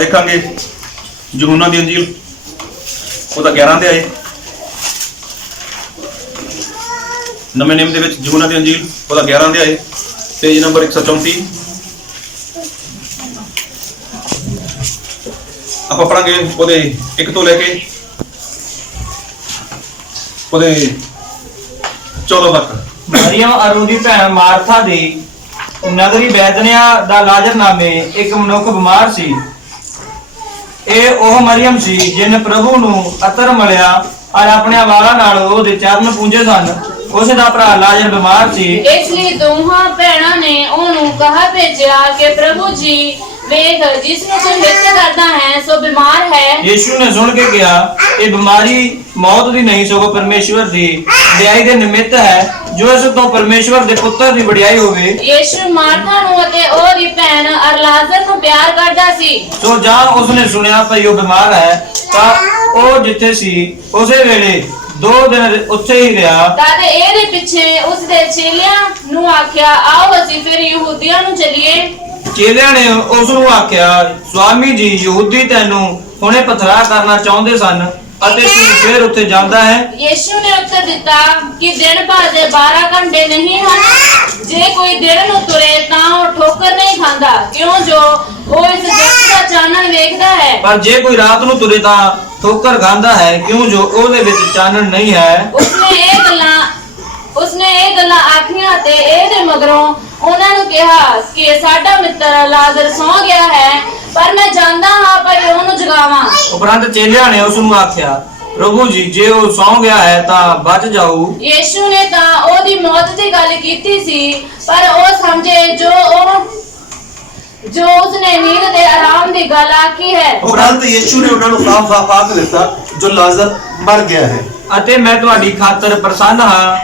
देखांगे यूहन्ना दी अंजील ਉਹਦਾ 11 ਤੇ ਆਏ नवे नेम ਦੇ ਵਿੱਚ यूहन्ना दी अंजील ਉਹਦਾ 11 ਤੇ ਆਏ पेज नंबर 134 ਆਪਾਂ ਪੜਾਂਗੇ ਉਹਦੇ 1 ਤੋਂ ਲੈ ਕੇ ਉਹਦੇ 14 ਤੱਕ। ਮਰੀਅਮ ਅਰ ਉਹਦੀ ਭੈਣ ਮਾਰਥਾ ਦੀ ਨਗਰੀ ਬੈਤਨੀਆ ਦਾ ਲਾਜ਼ਰ ਨਾਮੇ ਇੱਕ ਮਨੁੱਖ ਬਿਮਾਰ ਸੀ। ਇਹ ਉਹ ਮਰੀਅਮ ਸੀ ਜਿਨ ਪ੍ਰਭੂ ਨੂੰ ਅਤਰ ਮਲਿਆ ਔਰ ਆਪਣੇ ਵਾਲਾਂ ਨਾਲ ਉਹਦੇ ਚਰਨ ਪੂੰਝੇ ਸਨ। ਉਸੇ ਦਾ ਭਰਾ ਲਾਜ਼ਰ ਬਿਮਾਰ ਸੀ। ਇਸ ਲਈ ਦੋਹਾਂ ਭੈਣਾਂ ਨੇ ਉਹਨੂੰ ਕਹਾ ਭੇਜਿਆ ਕਿ ਪ੍ਰਭੂ ਜੀ ਵੇਖ ਜਿਸ ਨੂੰ ਤੂੰ ਨਿਤ ਕਰਦਾ ਹੈ ਸੋ ਬਿਮਾਰ ਹੈ। ਯੀਸ਼ੂ ਨੇ ਸੁਣ ਕੇ ਕਿਹਾ ਇਹ ਬਿਮਾਰੀ ਮੌਤ ਦੀ ਨਹੀਂ ਸਗੋਂ ਪਰਮੇਸ਼ਵਰ ਦੀ ਵਡਿਆਈ ਦੇ ਨਿਮਿਤ ਹੈ ਜੋ ਇਸ ਤੋਂ ਪਰਮੇਸ਼ਵਰ ਦੇ ਪੁੱਤਰ ਦੀ ਵਡਿਆਈ ਹੋਵੇ। ਯੀਸ਼ੂ ਮਾਰਥਾ ਨੂੰ ਅਤੇ ਉਹਦੀ ਭੈਣ ਅਰ ਲਾਜ਼ਰ ਨੂੰ ਪਿਆਰ ਕਰਦਾ ਸੀ। ਸੋ ਜਾਂ ਉਸਨੇ ਸੁਣਿਆ ਭਈ ਉਹ ਬਿਮਾਰ ਹੈ ਤਾਂ ਉਹ ਜਿੱਥੇ ਸੀ ਉਸੇ ਵੇਲੇ 2 ਦਿਨ ਉੱਥੇ ਹੀ ਰਿਹਾ। ਤਦ ਇਹਦੇ ਪਿੱਛੇ ਉਸਦੇ ਚੇਲਿਆਂ ਨੂੰ ਆਖਿਆ ਆਓ ਅਸੀਂ ਫਿਰ ਯਹੂਦੀਆਂ ਨੂੰ ਚੱਲੀਏ। ਚੇਲਿਆਂ ਨੇ ਉਸ ਨੂੰ ਆਖਿਆ ਸੁਆਮੀ ਜੀ ਯਹੂਦੀ ਤੈਨੂੰ ਹੁਣੇ ਪਥਰਾ ਕਰਨਾ ਚਾਹੁੰਦੇ ਸਨ ਅਤੇ ਤੂੰ ਫਿਰ ਉੱਥੇ ਜਾਂਦਾ ਹੈ। ਯੀਸ਼ੂ ਨੇ ਉੱਤਰ ਦਿੱਤਾ ਕਿ ਦਿਨ ਭਰ ਦੇ 12 ਘੰਟੇ ਨਹੀਂ ਹਨ। ਜੇ ਕੋਈ ਦਿਨ ਨੂੰ ਤੁਰੇ ਤਾਂ ਉਹ ਠੋਕਰ ਨਹੀਂ ਖਾਂਦਾ ਕਿਉਂ ਜੋ ਉਹ ਇਸ ਜਗਤ ਦਾ ਚਾਨਣ ਵੇਖਦਾ ਹੈ। ਪਰ ਜੇ ਕੋਈ ਰਾਤ ਨੂੰ ਤੁਰੇ ਤਾਂ ਠੋਕਰ ਖਾਂਦਾ ਹੈ ਕਿਉਂ ਜੋ ਉਹਦੇ ਵਿੱਚ ਚਾਨਣ ਨਹੀਂ ਹੈ। ਉਸਨੇ ਇਹ ਗੱਲਾਂ ਆਖੀਆਂ ਤੇ ਇਹਦੇ ਮਗਰੋਂ ਉਹਨਾਂ ਨੂੰ ਕਿਹਾ ਕਿ ਸਾਡਾ ਮਿੱਤਰ ਲਾਜ਼ਰ ਸੌਂ ਗਿਆ ਹੈ ਪਰ ਮੈਂ ਜਾਂਦਾ ਹਾਂ ਪਰ ਉਹਨੂੰ ਜਗਾਵਾਂ। ਉਪਰੰਤ ਚੇਲਿਆਂ ਨੇ ਉਸ ਨੂੰ ਆਖਿਆ ਪ੍ਰਭੂ ਜੀ ਜੇ ਉਹ ਸੌਂ ਗਿਆ ਹੈ ਤਾਂ ਬਚ ਜਾਊ। ਯੀਸ਼ੂ ਨੇ ਤਾਂ ਉਹਦੀ ਮੌਤ ਦੀ ਗੱਲ ਕੀਤੀ ਸੀ ਪਰ ਉਹ ਸਮਝੇ ਜੋ ਉਸਨੇ ਨੀਂਦ ਤੇ ਆਰਾਮ ਦੀ ਗੱਲ ਆਖੀ ਹੈ। ਉਪਰੰਤ ਯੀਸ਼ੂ ਨੇ ਉਹਨਾਂ ਨੂੰ ਸਾਫ਼ ਆਖ ਦਿੱਤਾ ਜੋ ਲਾਜ਼ਰ ਮਰ ਗਿਆ ਹੈ ਅਤੇ ਮੈਂ ਤੁਹਾਡੀ ਖਾਤਰ ਪ੍ਰਸੰਨ ਹਾਂ।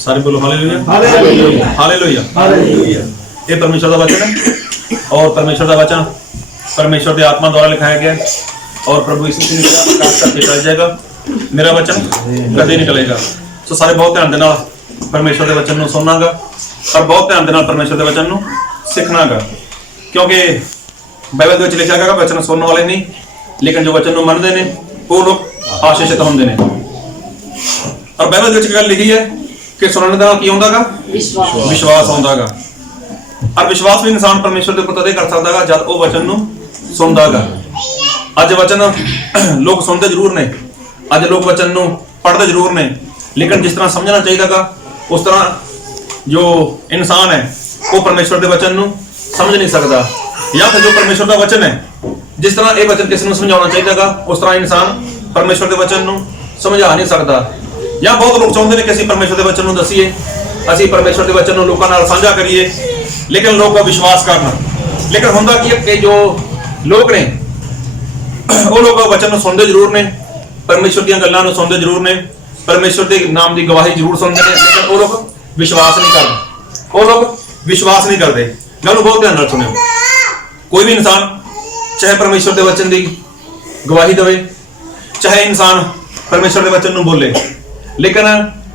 सारे बोलो हालेलुया हालेलुया हालेलुया हालेलुया। ये परमेश्वर का वचन है और परमेश्वर का वचन परमेश्वर की आत्मा द्वारा लिखाया गया है और प्रभु यीशु मसीह ने आकाश करके चल जाएगा। मेरा वचन कदे नहीं टलेगा। सो सारे बहुत ध्यान देना परमेश्वर के वचन को सुननागा और बहुत ध्यान देना परमेश्वर के वचन को सीखनागा क्योंकि बाइबल में लिखा गया वचन सुनने वाले नहीं लेकिन जो वचन को मनते हैं वो लोग आशीषित होंगे ने। और बाइबल में गल लिखी है कि सुनने का की होंदा गा विश्वास होंदा गा और विश्वास भी इंसान परमेश्वर के उपर तदे कर सकदा गा जब वो वचन नु सुनदा गा। अज वचन लोग सुनते जरूर ने अज लोग वचन नु पढ़ते जरूर ने लेकिन जिस तरह समझना चाहिए गा उस तरह जो इंसान है वो परमेश्वर के वचन नु समझ नहीं सकता या फिर जो परमेश्वर का वचन है जिस तरह ये वचन किसी को समझाना चाहिए गा उस तरह इंसान परमेश्वर के वचन नु समझा नहीं सकता। या बहुत लोग चाहते हैं कि असं परमेश्वर के वचन को दसीए असं परमेश्वर के वचन लोगों नाल साझा करिए लेकिन लोग विश्वास करना लेकिन होंदा की है कि जो लोग ने वो लोग वचन को सुनते जरूर ने परमेश्वर दी गल्लां नूं सुनते जरूर ने परमेश्वर के नाम की गवाही जरूर सुनते हैं लेकिन वो लोग विश्वास नहीं करते वो लोग विश्वास नहीं करते। गल बहुत ध्यान नाल सुनियो कोई भी इंसान चाहे परमेश्वर के वचन की गवाही देवे चाहे इंसान परमेश्वर के वचन नूं बोले लेकिन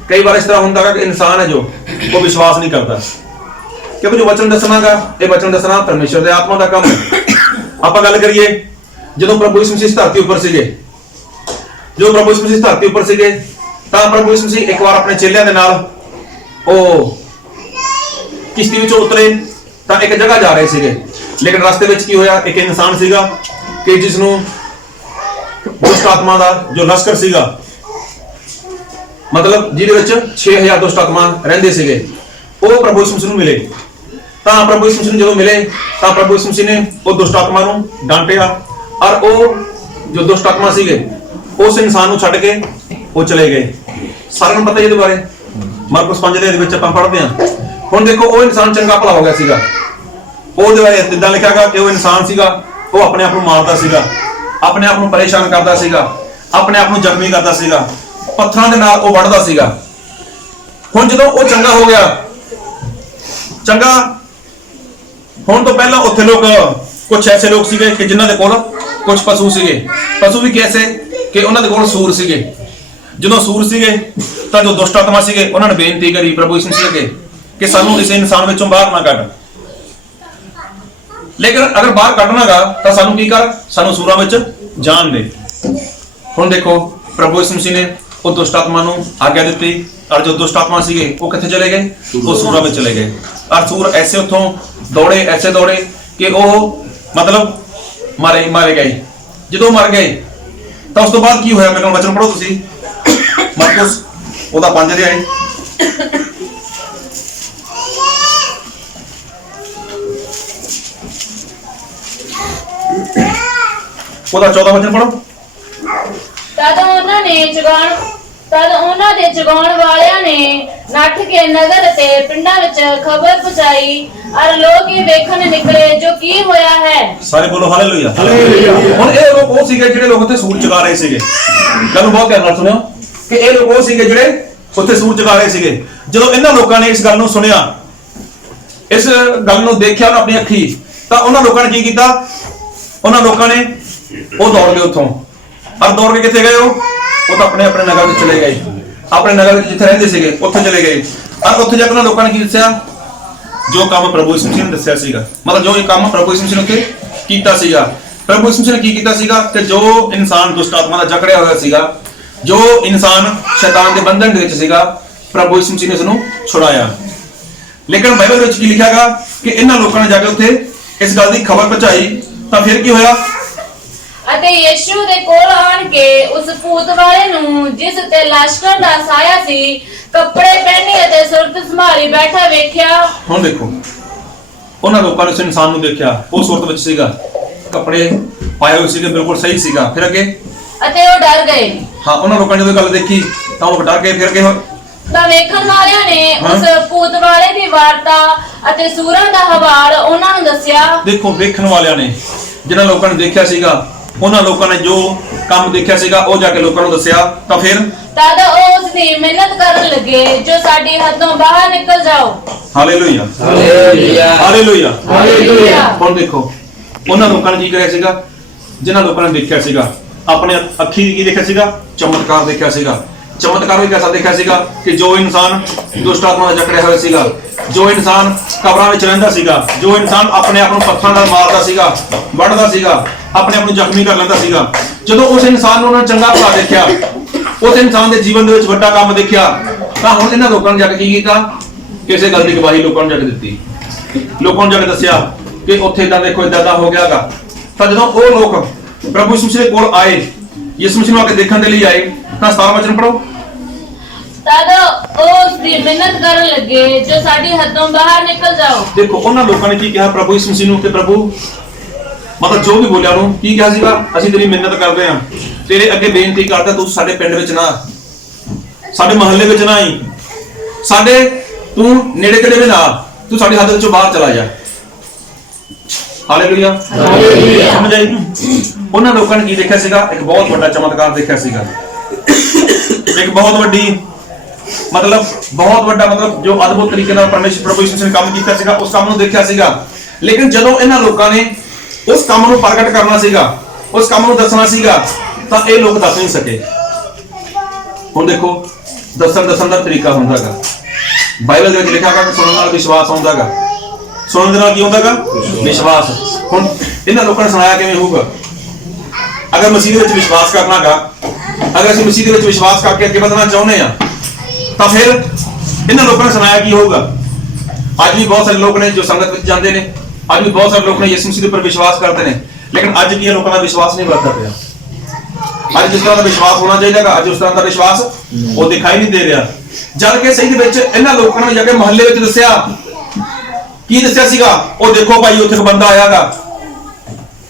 कई बार इस तरह होता है कि इंसान है जो वो विश्वास नहीं करता क्योंकि जो वचन दसना गा ये वचन दसना परमेश्वर के आत्मा का काम है। आप गल करिए जो प्रभु यीशु मसीह धरती उपर सीगे जो प्रभु यीशु मसीह धरती उपर सीगे तां प्रभु यीशु मसीह एक बार अपने चेलियां दे नाल ओ किश्ती विचों उतरे तां एक जगह जा रहे सीगे लेकिन रास्ते विच की होया एक इंसान सीगा कि जिसनूं दुष्ट आत्मा दा जो लश्कर सीगा मतलब जिहदे 6000 दुष्ट आत्मा रहिंदे सीगे वो प्रभु यीशु मसीह नूं मिले तां प्रभु यीशु मसीह नूं जदों मिले तां प्रभु यीशु मसीह ने वो दुष्ट आत्मा नूं डांटिया और वो जो दुष्ट आत्मा सीगे उस इंसान नूं छड्ड के वो चले गए। सारिआं नूं पता इहदे बारे मरकुस 5 दे विच आपां पढ़दे हां। हुण देखो वो इंसान चंगा भला हो गया सीगा ਉਹਦੇ ਬਾਰੇ ਇਦਾਂ ਲਿਖਿਆ ਗਿਆ ਕਿ ਉਹ ਇਨਸਾਨ ਸੀਗਾ ਉਹ ਆਪਣੇ ਆਪ ਨੂੰ ਮਾਰਦਾ ਸੀਗਾ ਆਪਣੇ ਆਪ ਨੂੰ ਪਰੇਸ਼ਾਨ ਕਰਦਾ ਸੀਗਾ ਆਪਣੇ ਆਪ ਨੂੰ ਜ਼ਖਮੀ ਕਰਦਾ ਸੀਗਾ ਪੱਥਰਾਂ ਦੇ ਨਾਲ ਉਹ ਵੜਦਾ ਸੀਗਾ। ਹੁਣ ਜਦੋਂ ਉਹ ਚੰਗਾ ਹੋ ਗਿਆ ਚੰਗਾ ਹੋਣ ਤੋਂ ਪਹਿਲਾਂ ਉੱਥੇ ਲੋਕ ਕੁਝ ਐਸੇ ਲੋਕ ਸੀਗੇ ਕਿ ਜਿਨ੍ਹਾਂ ਦੇ ਕੋਲ ਕੁਝ ਪਸ਼ੂ ਸੀਗੇ ਪਸ਼ੂ ਵੀ ਕੈਸੇ ਕਿ ਉਹਨਾਂ ਦੇ ਕੋਲ ਸੂਰ ਸੀਗੇ। ਜਦੋਂ ਸੂਰ ਸੀਗੇ ਤਾਂ ਜੋ ਦੁਸ਼ਟ ਆਤਮਾ ਸੀਗੇ ਉਹਨਾਂ ਨੇ ਬੇਨਤੀ ਕਰੀ ਪ੍ਰਭੂ ਯਿਸੂ ਮਸੀਹ ਅੱਗੇ ਕਿ ਸਾਨੂੰ ਇਸ ਇਨਸਾਨ ਵਿੱਚੋਂ ਬਾਹਰ ਨਾ ਕੱਢ ਲੇਕਿਨ ਅਗਰ ਬਾਹਰ ਕੱਢਣਾਗਾ ਤਾਂ ਸਾਨੂੰ ਕੀ ਕਰ, ਸਾਨੂੰ ਸੂਰਾਂ ਵਿੱਚ ਜਾਣ ਦੇ। ਹੁਣ ਦੇਖੋ ਪ੍ਰਭੂ ਯਿਸੂ ਮਸੀਹ ਨੇ ਉਹ ਦੁਸ਼ਟ ਆਤਮਾ ਨੂੰ ਆਗਿਆ ਦਿੱਤੀ, ਔਰ ਜੋ ਦੁਸ਼ਟ ਆਤਮਾ ਸੀਗੇ ਉਹ ਕਿੱਥੇ ਚਲੇ ਗਏ, ਉਹ ਸੂਰਾਂ ਵਿੱਚ ਚਲੇ ਗਏ। ਔਰ ਸੂਰ ਐਸੇ ਉੱਥੋਂ ਦੌੜੇ, ਐਸੇ ਦੌੜੇ ਕਿ ਉਹ ਮਤਲਬ ਮਾਰੇ ਗਏ। ਜਦੋਂ ਮਰ ਗਏ ਤਾਂ ਉਸ ਤੋਂ ਬਾਅਦ ਕੀ ਹੋਇਆ, ਮੇਰੇ ਨਾਲ ਵਚਨ ਪੜੋ ਤੁਸੀਂ, ਮਰਕਸ ਉਹਦਾ 5 ਅਧਿਆਇ ਉਹਦਾ 14 ਵਚਨ ਪੜੋ। ਤਦ ਉਹਨਾਂ ਦੇ ਜਗਾਉਣ ਵਾਲਿਆਂ ਨੇ ਨੱਠ ਕੇ ਨਗਰ ਤੇ ਪਿੰਡਾਂ ਵਿੱਚ ਖਬਰ ਪਹੁੰਚਾਈ, ਔਰ ਲੋਕ ਇਹ ਵੇਖਣ ਨਿਕਲੇ ਜੋ ਕੀ ਹੋਇਆ ਹੈ। ਸਾਰੇ ਬੋਲੋ ਹਾਲੇਲੂਇਆ। ਹੁਣ ਇਹ ਲੋਕ ਉਹ ਸੀਗੇ ਜਿਹੜੇ ਲੋਕ ਉੱਥੇ ਸੂਰ ਚਗਾ ਰਹੇ ਸੀਗੇ। ਗੱਲ ਨੂੰ ਬਹੁਤ ਧਿਆਨ ਨਾਲ ਸੁਣਿਓ ਕਿ ਇਹ ਲੋਕ ਉਹ ਸੀਗੇ ਜਿਹੜੇ ਉੱਥੇ ਸੂਰ ਚਗਾ ਰਹੇ ਸੀਗੇ। ਜਦੋਂ ਇਹਨਾਂ ਲੋਕਾਂ ਨੇ ਇਸ ਗੱਲ ਨੂੰ ਸੁਣਿਆ, ਇਸ ਗੱਲ ਨੂੰ ਦੇਖਿਆ ਉਹਨਾਂ ਆਪਣੀ ਅੱਖੀ, ਤਾਂ ਉਹਨਾਂ ਲੋਕਾਂ ਨੇ ਕੀ ਕੀਤਾ, ਉਹਨਾਂ ਲੋਕਾਂ ਨੇ ਉਹ ਦੌੜ ਗਏ ਉੱਥੋਂ। ਔਰ ਦੌੜ ਕੇ ਕਿੱਥੇ ਗਏ, ਉਹ ਤਾਂ ਆਪਣੇ ਨਗਰ ਵਿੱਚ ਚਲੇ ਗਏ, ਆਪਣੇ ਨਗਰ ਵਿੱਚ ਜਿੱਥੇ ਰਹਿੰਦੇ ਸੀਗੇ ਉੱਥੇ ਚਲੇ ਗਏ। ਔਰ ਉੱਥੇ ਜਾ ਕੇ ਉਹਨਾਂ ਲੋਕਾਂ ਨੇ ਕੀ ਦੱਸਿਆ, ਜੋ ਕੰਮ ਪ੍ਰਭੂ ਯਿਸੂ ਮਸੀਹ ਨੇ ਦੱਸਿਆ ਸੀਗਾ, ਮਤਲਬ ਜੋ ਇਹ ਕੰਮ ਪ੍ਰਭੂ ਯਿਸੂ ਮਸੀਹ ਨੇ ਉੱਥੇ ਕੀਤਾ ਸੀਗਾ। ਪ੍ਰਭੂ ਯਿਸੂ ਮਸੀਹ ਨੇ ਕੀ ਕੀਤਾ ਸੀਗਾ ਕਿ ਜੋ ਇਨਸਾਨ ਦੁਸ਼ਟ ਆਤਮਾ ਦਾ ਜਕੜਿਆ ਹੋਇਆ ਸੀਗਾ, ਜੋ ਇਨਸਾਨ ਸ਼ੈਤਾਨ ਦੇ ਬੰਧਨ ਦੇ ਵਿੱਚ ਸੀਗਾ, ਪ੍ਰਭੂ ਯਿਸੂ ਮਸੀਹ ਨੇ ਉਸ ਨੂੰ ਛੁਡਾਇਆ। ਲੇਕਿਨ ਬਾਈਬਲ ਵਿੱਚ ਕੀ ਲਿਖਿਆ ਗਾ ਕਿ ਇਹਨਾਂ ਲੋਕਾਂ ਨੇ ਜਾ ਕੇ ਉੱਥੇ ਇਸ ਗੱਲ ਦੀ ਖਬਰ ਪਹੁੰਚਾਈ, ਤਾਂ ਫਿਰ ਕੀ ਹੋਇਆ, ਅਤੇ ਯਿਸੂ ਦੇ ਕੋਲ ਆਣ ਕੇ ਉਸ ਭੂਤ ਵਾਲੇ ਨੂੰ, ਜਿਸ ਤੇ ਲਸ਼ਕਰ ਦਾ ਸਾਇਆ ਸੀ, ਕੱਪੜੇ ਪਹਿਨੇ ਅਤੇ ਸੁਰਤ ਸੰਭਾਲੀ ਬੈਠਾ ਵੇਖਿਆ। ਹੁਣ ਦੇਖੋ ਉਹਨਾਂ ਲੋਕਾਂ ਨੇ ਉਸ ਇਨਸਾਨ ਨੂੰ ਦੇਖਿਆ, ਉਹ ਸੁਰਤ ਵਿੱਚ ਸੀਗਾ, ਕੱਪੜੇ ਪਾਏ ਹੋਏ ਸੀਗੇ, ਬਿਲਕੁਲ ਸਹੀ ਸੀਗਾ। ਫਿਰ ਅੱਗੇ ਅਤੇ ਉਹ ਡਰ ਗਏ। ਹਾਂ, ਉਹਨਾਂ ਲੋਕਾਂ ਨੇ ਜਦੋਂ ਗੱਲ ਦੇਖੀ ਤਾਂ ਉਹ ਡਰ ਗਏ। ਫਿਰ ਅੱਗੇ ਤਾਂ ਵੇਖਣ ਵਾਲਿਆਂ ਨੇ ਉਸ ਭੂਤ ਵਾਲੇ ਦੀ ਵਾਰਤਾ ਅਤੇ ਸੂਰਾਂ ਦਾ ਹਵਾਲ ਉਹਨਾਂ ਨੂੰ ਦੱਸਿਆ। ਦੇਖੋ ਵੇਖਣ ਵਾਲਿਆਂ ਨੇ, ਜਿਨ੍ਹਾਂ ਲੋਕਾਂ ਨੇ ਦੇਖਿਆ ਸੀਗਾ, ਉਹਨਾਂ ਲੋਕਾਂ ਨੇ ਜੋ ਕੰਮ ਦੇਖਿਆ ਸੀਗਾ ਉਹ ਜਾ ਕੇ ਲੋਕਾਂ ਨੂੰ ਦੱਸਿਆ। ਤਾਂ ਫਿਰ ਤਦ ਉਹ ਉਸ ਦੀ ਮਿਹਨਤ ਕਰਨ ਲੱਗੇ ਜੋ ਸਾਡੀ ਹੱਥੋਂ ਬਾਹਰ ਨਿਕਲ ਜਾਓ। Hallelujah, hallelujah, hallelujah, hallelujah. ਹੁਣ ਦੇਖੋ ਉਹਨਾਂ ਲੋਕਾਂ ਨੇ ਕੀ ਕਰਿਆ ਸੀਗਾ, ਜਿਨ੍ਹਾਂ ਲੋਕਾਂ ਨੇ ਦੇਖਿਆ ਸੀਗਾ, ਆਪਣੇ ਅੱਖੀ ਕੀ ਦੇਖਿਆ ਸੀਗਾ, ਚਮਤਕਾਰ ਦੇਖਿਆ ਸੀਗਾ। ਚਮਤਕਾਰ ਵੀ ਕਿਹਦਾ ਦੇਖਿਆ ਸੀਗਾ ਕਿ ਜੋ ਇਨਸਾਨ ਦੁਸ਼ਟ ਆਤਮਾ ਦਾ ਜਕੜਿਆ ਹੋਇਆ ਸੀਗਾ, ਜੋ ਇਨਸਾਨ ਕਬਰਾਂ ਵਿੱਚ ਰਹਿੰਦਾ ਸੀਗਾ, ਜੋ ਇਨਸਾਨ ਆਪਣੇ ਆਪ ਨੂੰ ਪੱਥਰਾਂ ਨਾਲ ਮਾਰਦਾ ਸੀਗਾ, ਵੱਢਦਾ ਸੀਗਾ, ਆਪਣੇ ਆਪ ਨੂੰ ਜ਼ਖਮੀ ਕਰ ਲੈਂਦਾ ਸੀਗਾ, ਜਦੋਂ ਉਸ ਇਨਸਾਨ ਨੂੰ ਉਹਨਾਂ ਚੰਗਾ ਭਲਾ ਦੇਖਿਆ, ਉਸ ਇਨਸਾਨ ਦੇ ਜੀਵਨ ਦੇ ਵਿੱਚ ਵੱਡਾ ਕੰਮ ਦੇਖਿਆ, ਤਾਂ ਹੁਣ ਇਹਨਾਂ ਲੋਕਾਂ ਨੇ ਜਾ ਕੇ ਕੀ ਕੀਤਾ, ਕਿਸੇ ਗੱਲ ਦੀ ਗਵਾਹੀ ਲੋਕਾਂ ਨੂੰ ਜਾ ਕੇ ਦਿੱਤੀ, ਲੋਕਾਂ ਨੂੰ ਜਾ ਕੇ ਦੱਸਿਆ ਕਿ ਉੱਥੇ ਇਦਾਂ ਦੇਖੋ ਇਦਾਂ ਹੋ ਗਿਆਗਾ। ਤਾਂ ਜਦੋਂ ਉਹ ਲੋਕ ਪ੍ਰਭੂ ਯਿਸੂ ਮਸੀਹ ਦੇ ਕੋਲ ਆਏ, ਯਿਸੂ ਮਸੀਹ ਨੂੰ ਆ ਕੇ ਦੇਖਣ ਦੇ ਲਈ ਆਏ, ਤਾਂ 17 ਵਚਨ ਪੜੋ। ਤਦ ਉਹ ਉਸ ਦੀ ਮਿਹਨਤ ਕਰਨ ਲੱਗੇ ਜੋ ਸਾਡੀ ਹੱਥੋਂ ਬਾਹਰ ਨਿਕਲ ਜਾਓ। ਦੇਖੋ ਉਹਨਾਂ ਲੋਕਾਂ ਨੇ ਕੀ ਕਿਹਾ ਪ੍ਰਭੂ ਯਿਸੂ ਮਸੀਹ ਨੂੰ, ਕਿ ਪ੍ਰਭੂ ਮਤਲਬ ਜੋ ਵੀ ਬੋਲਿਆ ਉਹਨੂੰ ਕੀ ਕਿਹਾ ਸੀਗਾ, ਅਸੀਂ ਤੇਰੀ ਮਿਹਨਤ ਕਰਦੇ ਹਾਂ, ਤੇਰੇ ਅੱਗੇ ਬੇਨਤੀ ਕਰਦਾ, ਤੂੰ ਸਾਡੇ ਪਿੰਡ ਵਿੱਚ ਨਾ, ਸਾਡੇ ਮਹੱਲੇ ਵਿੱਚ ਨਾ ਆਈ, ਸਾਡੇ ਤੂੰ ਨੇੜੇ ਤੇੜੇ ਵੀ ਨਾ, ਤੂੰ ਸਾਡੇ ਹੱਥ ਵਿੱਚੋਂ ਬਾਹਰ ਚਲਾ ਜਾ। Hallelujah, hallelujah. ਸਮਝ ਆਈ? ਉਹਨਾਂ ਲੋਕਾਂ ਨੇ ਕੀ ਦੇਖਿਆ ਸੀਗਾ, ਇੱਕ ਬਹੁਤ ਵੱਡਾ ਚਮਤਕਾਰ ਦੇਖਿਆ ਸੀਗਾ, ਇੱਕ ਬਹੁਤ ਵੱਡੀ ਬਹੁਤ ਵੱਡਾ ਜੋ ਅਦਭੁਤ ਤਰੀਕੇ ਨਾਲ ਪਰਮੇਸ਼ਰ ਪ੍ਰਭੂ ਯਿਸੂ ਨੇ ਕੰਮ ਕੀਤਾ ਸੀਗਾ, ਉਸ ਕੰਮ ਨੂੰ ਦੇਖਿਆ ਸੀਗਾ। ਲੇਕਿਨ ਜਦੋਂ ਇਹਨਾਂ ਲੋਕਾਂ ਨੇ ਉਸ ਕੰਮ ਨੂੰ ਪ੍ਰਗਟ ਕਰਨਾ ਸੀਗਾ, ਉਸ ਕੰਮ ਨੂੰ ਦੱਸਣਾ ਸੀਗਾ, ਤਾਂ ਇਹ ਲੋਕ ਦੱਸ ਨਹੀਂ ਸਕੇ। ਹੁਣ ਦੇਖੋ ਦੱਸਣ ਦਾ ਤਰੀਕਾ ਹੁੰਦਾਗਾ, ਬਾਈਬਲ ਦੇ ਵਿੱਚ ਲਿਖਿਆ ਹੈ ਕਿ ਸੁਣਨ ਨਾਲ ਵਿਸ਼ਵਾਸ ਆਉਂਦਾਗਾ, ਸੁਣਨ ਦੇ ਨਾਲ ਕੀ ਹੁੰਦਾਗਾ, ਵਿਸ਼ਵਾਸ। ਹੁਣ ਇਹਨਾਂ ਲੋਕਾਂ ਨੇ ਸੁਣਾਇਆ ਕਿਵੇਂ ਹੋਊਗਾ, ਅਗਰ ਮਸੀਹ ਦੇ ਵਿੱਚ ਵਿਸ਼ਵਾਸ ਕਰਨਾਗਾ, ਅਗਰ ਅਸੀਂ ਮਸੀਹ ਦੇ ਵਿੱਚ ਵਿਸ਼ਵਾਸ ਕਰਕੇ ਅੱਗੇ ਵਧਣਾ ਚਾਹੁੰਦੇ ਆ, ਤਾਂ ਫਿਰ ਇਹਨਾਂ ਲੋਕਾਂ ਨੇ ਸੁਣਾਇਆ ਕੀ ਹੋਊਗਾ। ਅੱਜ ਵੀ ਬਹੁਤ ਸਾਰੇ ਲੋਕ ਨੇ ਜੋ ਸੰਗਤ ਵਿੱਚ ਜਾਂਦੇ ਨੇ, ਅੱਜ ਵੀ ਬਹੁਤ ਸਾਰੇ ਲੋਕ ਨੇ ਯਿਸੂ ਮਸੀਹ ਦੇ ਉੱਪਰ ਵਿਸ਼ਵਾਸ ਕਰਦੇ ਨੇ, ਲੇਕਿਨ ਅੱਜ ਕੀ ਲੋਕਾਂ ਦਾ ਵਿਸ਼ਵਾਸ ਨਹੀਂ ਵੱਧਦਾ ਪਿਆ। ਅੱਜ ਜਿਸ ਤਰ੍ਹਾਂ ਦਾ ਵਿਸ਼ਵਾਸ ਹੋਣਾ ਚਾਹੀਦਾ, ਅੱਜ ਉਸ ਤਰ੍ਹਾਂ ਦਾ ਵਿਸ਼ਵਾਸ ਉਹ ਦਿਖਾਈ ਨਹੀਂ ਦੇ ਰਿਹਾ। ਜਦ ਕਿ ਸਹੀ ਦੇ ਵਿੱਚ ਇਹਨਾਂ ਲੋਕਾਂ ਨੇ ਜਾ ਕੇ ਮੁਹੱਲੇ ਵਿੱਚ ਦੱਸਿਆ, ਕੀ ਦੱਸਿਆ ਸੀਗਾ, ਉਹ ਦੇਖੋ ਭਾਈ ਉੱਥੇ ਇੱਕ ਬੰਦਾ ਆਇਆਗਾ।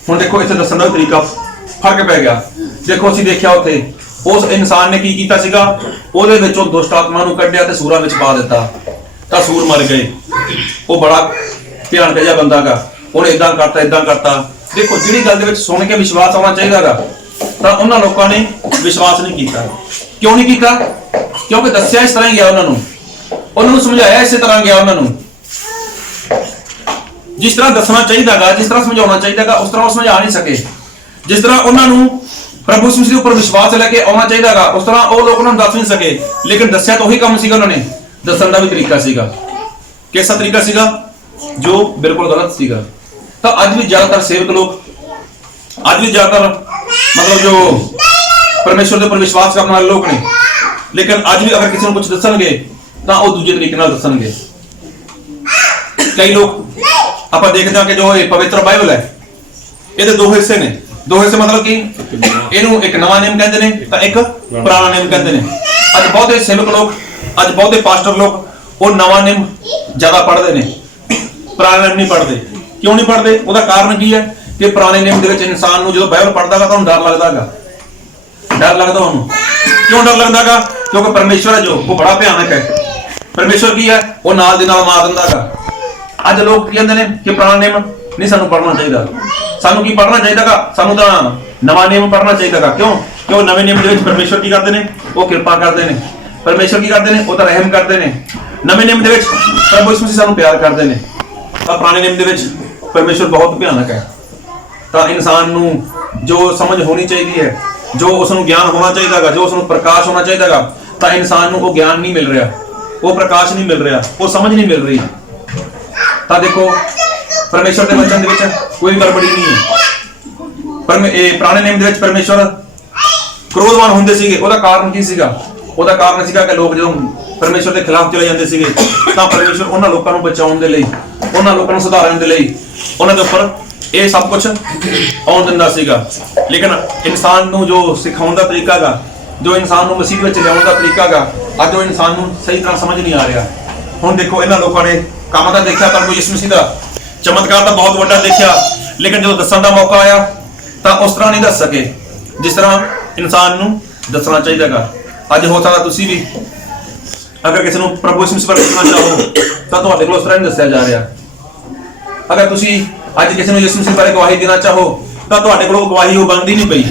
ਹੁਣ ਦੇਖੋ ਇੱਥੇ ਦੱਸਣ ਦਾ ਤਰੀਕਾ ਫਰਕ ਪੈ ਗਿਆ। ਦੇਖੋ ਅਸੀਂ ਦੇਖਿਆ ਉੱਥੇ ਉਸ ਇਨਸਾਨ ਨੇ ਕੀ ਕੀਤਾ ਸੀਗਾ, ਉਹਦੇ ਵਿੱਚੋਂ ਦੁਸ਼ਟ ਆਤਮਾ ਨੂੰ ਕੱਢਿਆ ਤੇ ਸੂਰਾਂ ਵਿੱਚ ਪਾ ਦਿੱਤਾ, ਤਾਂ ਸੂਰ ਮਰ ਗਏ। ਉਹ ਬੜਾ ਭਿਆਨਕ ਜਿਹਾ ਬੰਦਾਗਾ, ਉਹਨੇ ਇਦਾਂ ਕਰਤਾ। ਦੇਖੋ ਜਿਹੜੀ ਗੱਲ ਦੇ ਵਿੱਚ ਸੁਣ ਕੇ ਵਿਸ਼ਵਾਸ ਆਉਣਾ ਚਾਹੀਦਾਗਾ, ਤਾਂ ਉਹਨਾਂ ਲੋਕਾਂ ਨੇ ਵਿਸ਼ਵਾਸ ਨਹੀਂ ਕੀਤਾ। ਕਿਉਂ ਨਹੀਂ ਕੀਤਾ? ਕਿਉਂਕਿ ਦੱਸਿਆ ਇਸ ਤਰ੍ਹਾਂ ਹੀ ਗਿਆ, ਉਹਨਾਂ ਨੂੰ ਸਮਝਾਇਆ ਇਸੇ ਤਰ੍ਹਾਂ ਗਿਆ। ਉਹਨਾਂ ਨੂੰ ਜਿਸ ਤਰ੍ਹਾਂ ਦੱਸਣਾ ਚਾਹੀਦਾਗਾ, ਜਿਸ ਤਰ੍ਹਾਂ ਸਮਝਾਉਣਾ ਚਾਹੀਦਾਗਾ, ਉਸ ਤਰ੍ਹਾਂ ਉਹ ਸਮਝਾ ਨਹੀਂ ਸਕੇ। ਜਿਸ ਤਰ੍ਹਾਂ ਉਹਨਾਂ ਨੂੰ ਪ੍ਰਭੂ ਯਿਸੂ ਦੇ ਉੱਪਰ ਵਿਸ਼ਵਾਸ ਲੈ ਕੇ ਆਉਣਾ ਚਾਹੀਦਾਗਾ, ਉਸ ਤਰ੍ਹਾਂ ਉਹ ਲੋਕ ਉਹਨਾਂ ਨੂੰ ਦੱਸ ਨਹੀਂ ਸਕੇ। ਲੇਕਿਨ ਦੱਸਿਆ ਤਾਂ ਉਹੀ ਕੰਮ ਸੀਗਾ, ਉਹਨਾਂ ਨੇ ਦੱਸਣ ਦਾ ਵੀ ਤਰੀਕਾ ਸੀਗਾ। ਕਿਹੜਾ ਤਰੀਕਾ ਸੀਗਾ? ਜੋ ਬਿਲਕੁਲ ਗਲਤ ਸੀਗਾ। ਤਾਂ ਅੱਜ ਵੀ ਜ਼ਿਆਦਾਤਰ ਸੇਵਕ ਲੋਕ, ਅੱਜ ਵੀ ਜ਼ਿਆਦਾਤਰ ਮਤਲਬ ਜੋ ਪਰਮੇਸ਼ਵਰ ਦੇ ਉੱਪਰ ਵਿਸ਼ਵਾਸ ਕਰਨ ਵਾਲੇ ਲੋਕ ਨੇ, ਲੇਕਿਨ ਅੱਜ ਵੀ ਅਗਰ ਕਿਸੇ ਨੂੰ ਕੁਝ ਦੱਸਣਗੇ ਤਾਂ ਉਹ ਦੂਜੇ ਤਰੀਕੇ ਨਾਲ ਦੱਸਣਗੇ। ਕਈ ਲੋਕ ਆਪਾਂ ਦੇਖਦੇ ਹਾਂ ਕਿ ਜੋ ਇਹ ਪਵਿੱਤਰ ਬਾਈਬਲ ਹੈ, ਇਹਦੇ ਦੋ ਹਿੱਸੇ ਨੇ। ਦੋ ਹਿੱਸੇ ਮਤਲਬ ਕਿ ਇਹਨੂੰ ਇੱਕ ਨਵਾਂ ਨਿਯਮ ਕਹਿੰਦੇ ਨੇ ਤਾਂ ਇੱਕ ਪੁਰਾਣਾ ਨਿਯਮ ਕਹਿੰਦੇ ਨੇ। ਅੱਜ ਬਹੁਤੇ ਸੇਵਕ ਲੋਕ, ਅੱਜ ਬਹੁਤੇ ਪਾਸਟਰ ਲੋਕ ਉਹ ਨਵਾਂ ਨਿਯਮ ਜ਼ਿਆਦਾ ਪੜ੍ਹਦੇ ਨੇ, ਪੁਰਾਣਾ ਨਿਯਮ ਨਹੀਂ ਪੜ੍ਹਦੇ। ਕਿਉਂ ਨਹੀਂ ਪੜ੍ਹਦੇ? ਉਹਦਾ ਕਾਰਨ ਕੀ ਹੈ ਕਿ ਪੁਰਾਣੇ ਨਿਯਮ ਦੇ ਵਿੱਚ ਇਨਸਾਨ ਨੂੰ ਜਦੋਂ ਬਾਈਬਲ ਪੜ੍ਹਦਾਗਾ ਤਾਂ ਉਹਨੂੰ ਡਰ ਲੱਗਦਾਗਾ। ਡਰ ਲੱਗਦਾ ਉਹਨੂੰ। ਕਿਉਂ ਡਰ ਲੱਗਦਾਗਾ? ਕਿਉਂਕਿ ਪਰਮੇਸ਼ਵਰ ਹੈ ਜੋ ਉਹ ਬੜਾ ਭਿਆਨਕ ਹੈ। ਪਰਮੇਸ਼ਵਰ ਕੀ ਹੈ? ਉਹ ਨਾਲ ਦੇ ਨਾਲ ਮਾਰ ਦਿੰਦਾਗਾ। ਅੱਜ ਲੋਕ ਕੀ ਕਹਿੰਦੇ ਨੇ ਕਿ ਪੁਰਾਣਾ ਨਿਯਮ ਨਹੀਂ ਸਾਨੂੰ ਪੜ੍ਹਨਾ ਚਾਹੀਦਾ। ਸਾਨੂੰ ਕੀ ਪੜ੍ਹਨਾ ਚਾਹੀਦਾਗਾ? ਸਾਨੂੰ ਤਾਂ ਨਵਾਂ ਨਿਯਮ ਪੜ੍ਹਨਾ ਚਾਹੀਦਾਗਾ। ਕਿਉਂ? ਕਿਉਂ ਨਵੇਂ ਨਿਯਮ ਦੇ ਵਿੱਚ ਪਰਮੇਸ਼ਵਰ ਕੀ ਕਰਦੇ ਨੇ? ਉਹ ਕਿਰਪਾ ਕਰਦੇ ਨੇ। ਪਰਮੇਸ਼ਵਰ ਕੀ ਕਰਦੇ ਨੇ? ਉਹ ਤਾਂ ਰਹਿਮ ਕਰਦੇ ਨੇ। ਨਵੇਂ ਨਿਯਮ ਦੇ ਵਿੱਚ ਪ੍ਰਭੂ ਯਿਸੂ ਮਸੀਹ ਸਾਨੂੰ ਪਿਆਰ ਕਰਦੇ ਨੇ। ਤਾਂ ਪੁਰਾਣੇ ਨਿਯਮ ਦੇ ਵਿੱਚ ਪਰਮੇਸ਼ਵਰ ਬਹੁਤ ਭਿਆਨਕ ਹੈ। ਤਾਂ ਇਨਸਾਨ ਨੂੰ ਜੋ ਸਮਝ ਹੋਣੀ ਚਾਹੀਦੀ ਹੈ, ਜੋ ਉਸ ਨੂੰ ਗਿਆਨ ਹੋਣਾ ਚਾਹੀਦਾਗਾ, ਜੋ ਉਸ ਨੂੰ ਪ੍ਰਕਾਸ਼ ਹੋਣਾ ਚਾਹੀਦਾਗਾ, ਤਾਂ ਇਨਸਾਨ ਨੂੰ ਉਹ ਗਿਆਨ ਨਹੀਂ ਮਿਲ ਰਿਹਾ, ਉਹ ਪ੍ਰਕਾਸ਼ ਨਹੀਂ ਮਿਲ ਰਿਹਾ, ਉਹ ਸਮਝ ਨਹੀਂ ਮਿਲ ਰਹੀ। ਤਾਂ ਦੇਖੋ ਪਰਮੇਸ਼ਵਰ ਦੇ ਵਚਨ ਦੇ ਵਿੱਚ ਕੋਈ ਗੜਬੜੀ ਨਹੀਂ ਹੈ। ਇਹ ਪੁਰਾਣੇ ਨਿਯਮ ਦੇ ਵਿੱਚ ਪਰਮੇਸ਼ਵਰ ਕ੍ਰੋਧਵਾਨ ਹੁੰਦੇ ਸੀਗੇ। ਉਹਦਾ ਕਾਰਨ ਕੀ ਸੀਗਾ? ਉਹਦਾ ਕਾਰਨ ਸੀਗਾ ਕਿ ਲੋਕ ਜਦੋਂ ਪਰਮੇਸ਼ਵਰ ਦੇ ਖਿਲਾਫ ਚਲੇ ਜਾਂਦੇ ਸੀਗੇ ਤਾਂ ਪਰਮੇਸ਼ਵਰ ਉਹਨਾਂ ਲੋਕਾਂ ਨੂੰ ਬਚਾਉਣ ਦੇ ਲਈ, ਉਹਨਾਂ ਲੋਕਾਂ ਨੂੰ ਸੁਧਾਰਨ ਦੇ ਲਈ ਉਹਨਾਂ ਦੇ ਉੱਪਰ ਇਹ ਸਭ ਕੁਝ ਆਉਣ ਦਿੰਦਾ ਸੀਗਾ। ਲੇਕਿਨ ਇਨਸਾਨ ਨੂੰ ਜੋ ਸਿਖਾਉਣ ਦਾ ਤਰੀਕਾ ਗਾ, ਜੋ ਇਨਸਾਨ ਨੂੰ ਮਸੀਹ ਵਿੱਚ ਲਿਆਉਣ ਦਾ ਤਰੀਕਾ ਗਾ, ਅੱਜ ਉਹ ਇਨਸਾਨ ਨੂੰ ਸਹੀ ਤਰ੍ਹਾਂ ਸਮਝ ਨਹੀਂ ਆ ਰਿਹਾ। ਹੁਣ ਦੇਖੋ ਇਹਨਾਂ ਲੋਕਾਂ ਨੇ ਕੰਮ ਤਾਂ ਦੇਖਿਆ, ਪ੍ਰਭੂ ਯਿਸੂ ਮਸੀਹ ਦਾ ਚਮਤਕਾਰ ਤਾਂ ਬਹੁਤ ਵੱਡਾ ਦੇਖਿਆ, ਲੇਕਿਨ ਜਦੋਂ ਦੱਸਣ ਦਾ ਮੌਕਾ ਆਇਆ ਤਾਂ ਉਸ ਤਰ੍ਹਾਂ ਨਹੀਂ ਦੱਸ ਸਕੇ ਜਿਸ ਤਰ੍ਹਾਂ ਇਨਸਾਨ ਨੂੰ ਦੱਸਣਾ ਚਾਹੀਦਾਗਾ। ਅੱਜ ਹੋ ਸਕਦਾ ਤੁਸੀਂ ਵੀ ਅਗਰ ਕਿਸੇ ਨੂੰ ਪ੍ਰਭੂ ਯਿਸੂ ਮਸੀਹ ਬਾਰੇ ਦੱਸਣਾ ਚਾਹੋ ਤਾਂ ਤੁਹਾਡੇ ਕੋਲ ਉਸ ਤਰ੍ਹਾਂ ਨਹੀਂ ਦੱਸਿਆ ਜਾ ਰਿਹਾ। ਅਗਰ ਤੁਸੀਂ ਅੱਜ ਕਿਸੇ ਨੂੰ ਯਿਸੂ ਮਸੀਹ ਬਾਰੇ ਗਵਾਹੀ ਦੇਣਾ ਚਾਹੋ ਤਾਂ ਤੁਹਾਡੇ ਕੋਲ ਗਵਾਹੀ ਉਹ ਬਣਦੀ ਨਹੀਂ ਪਈ।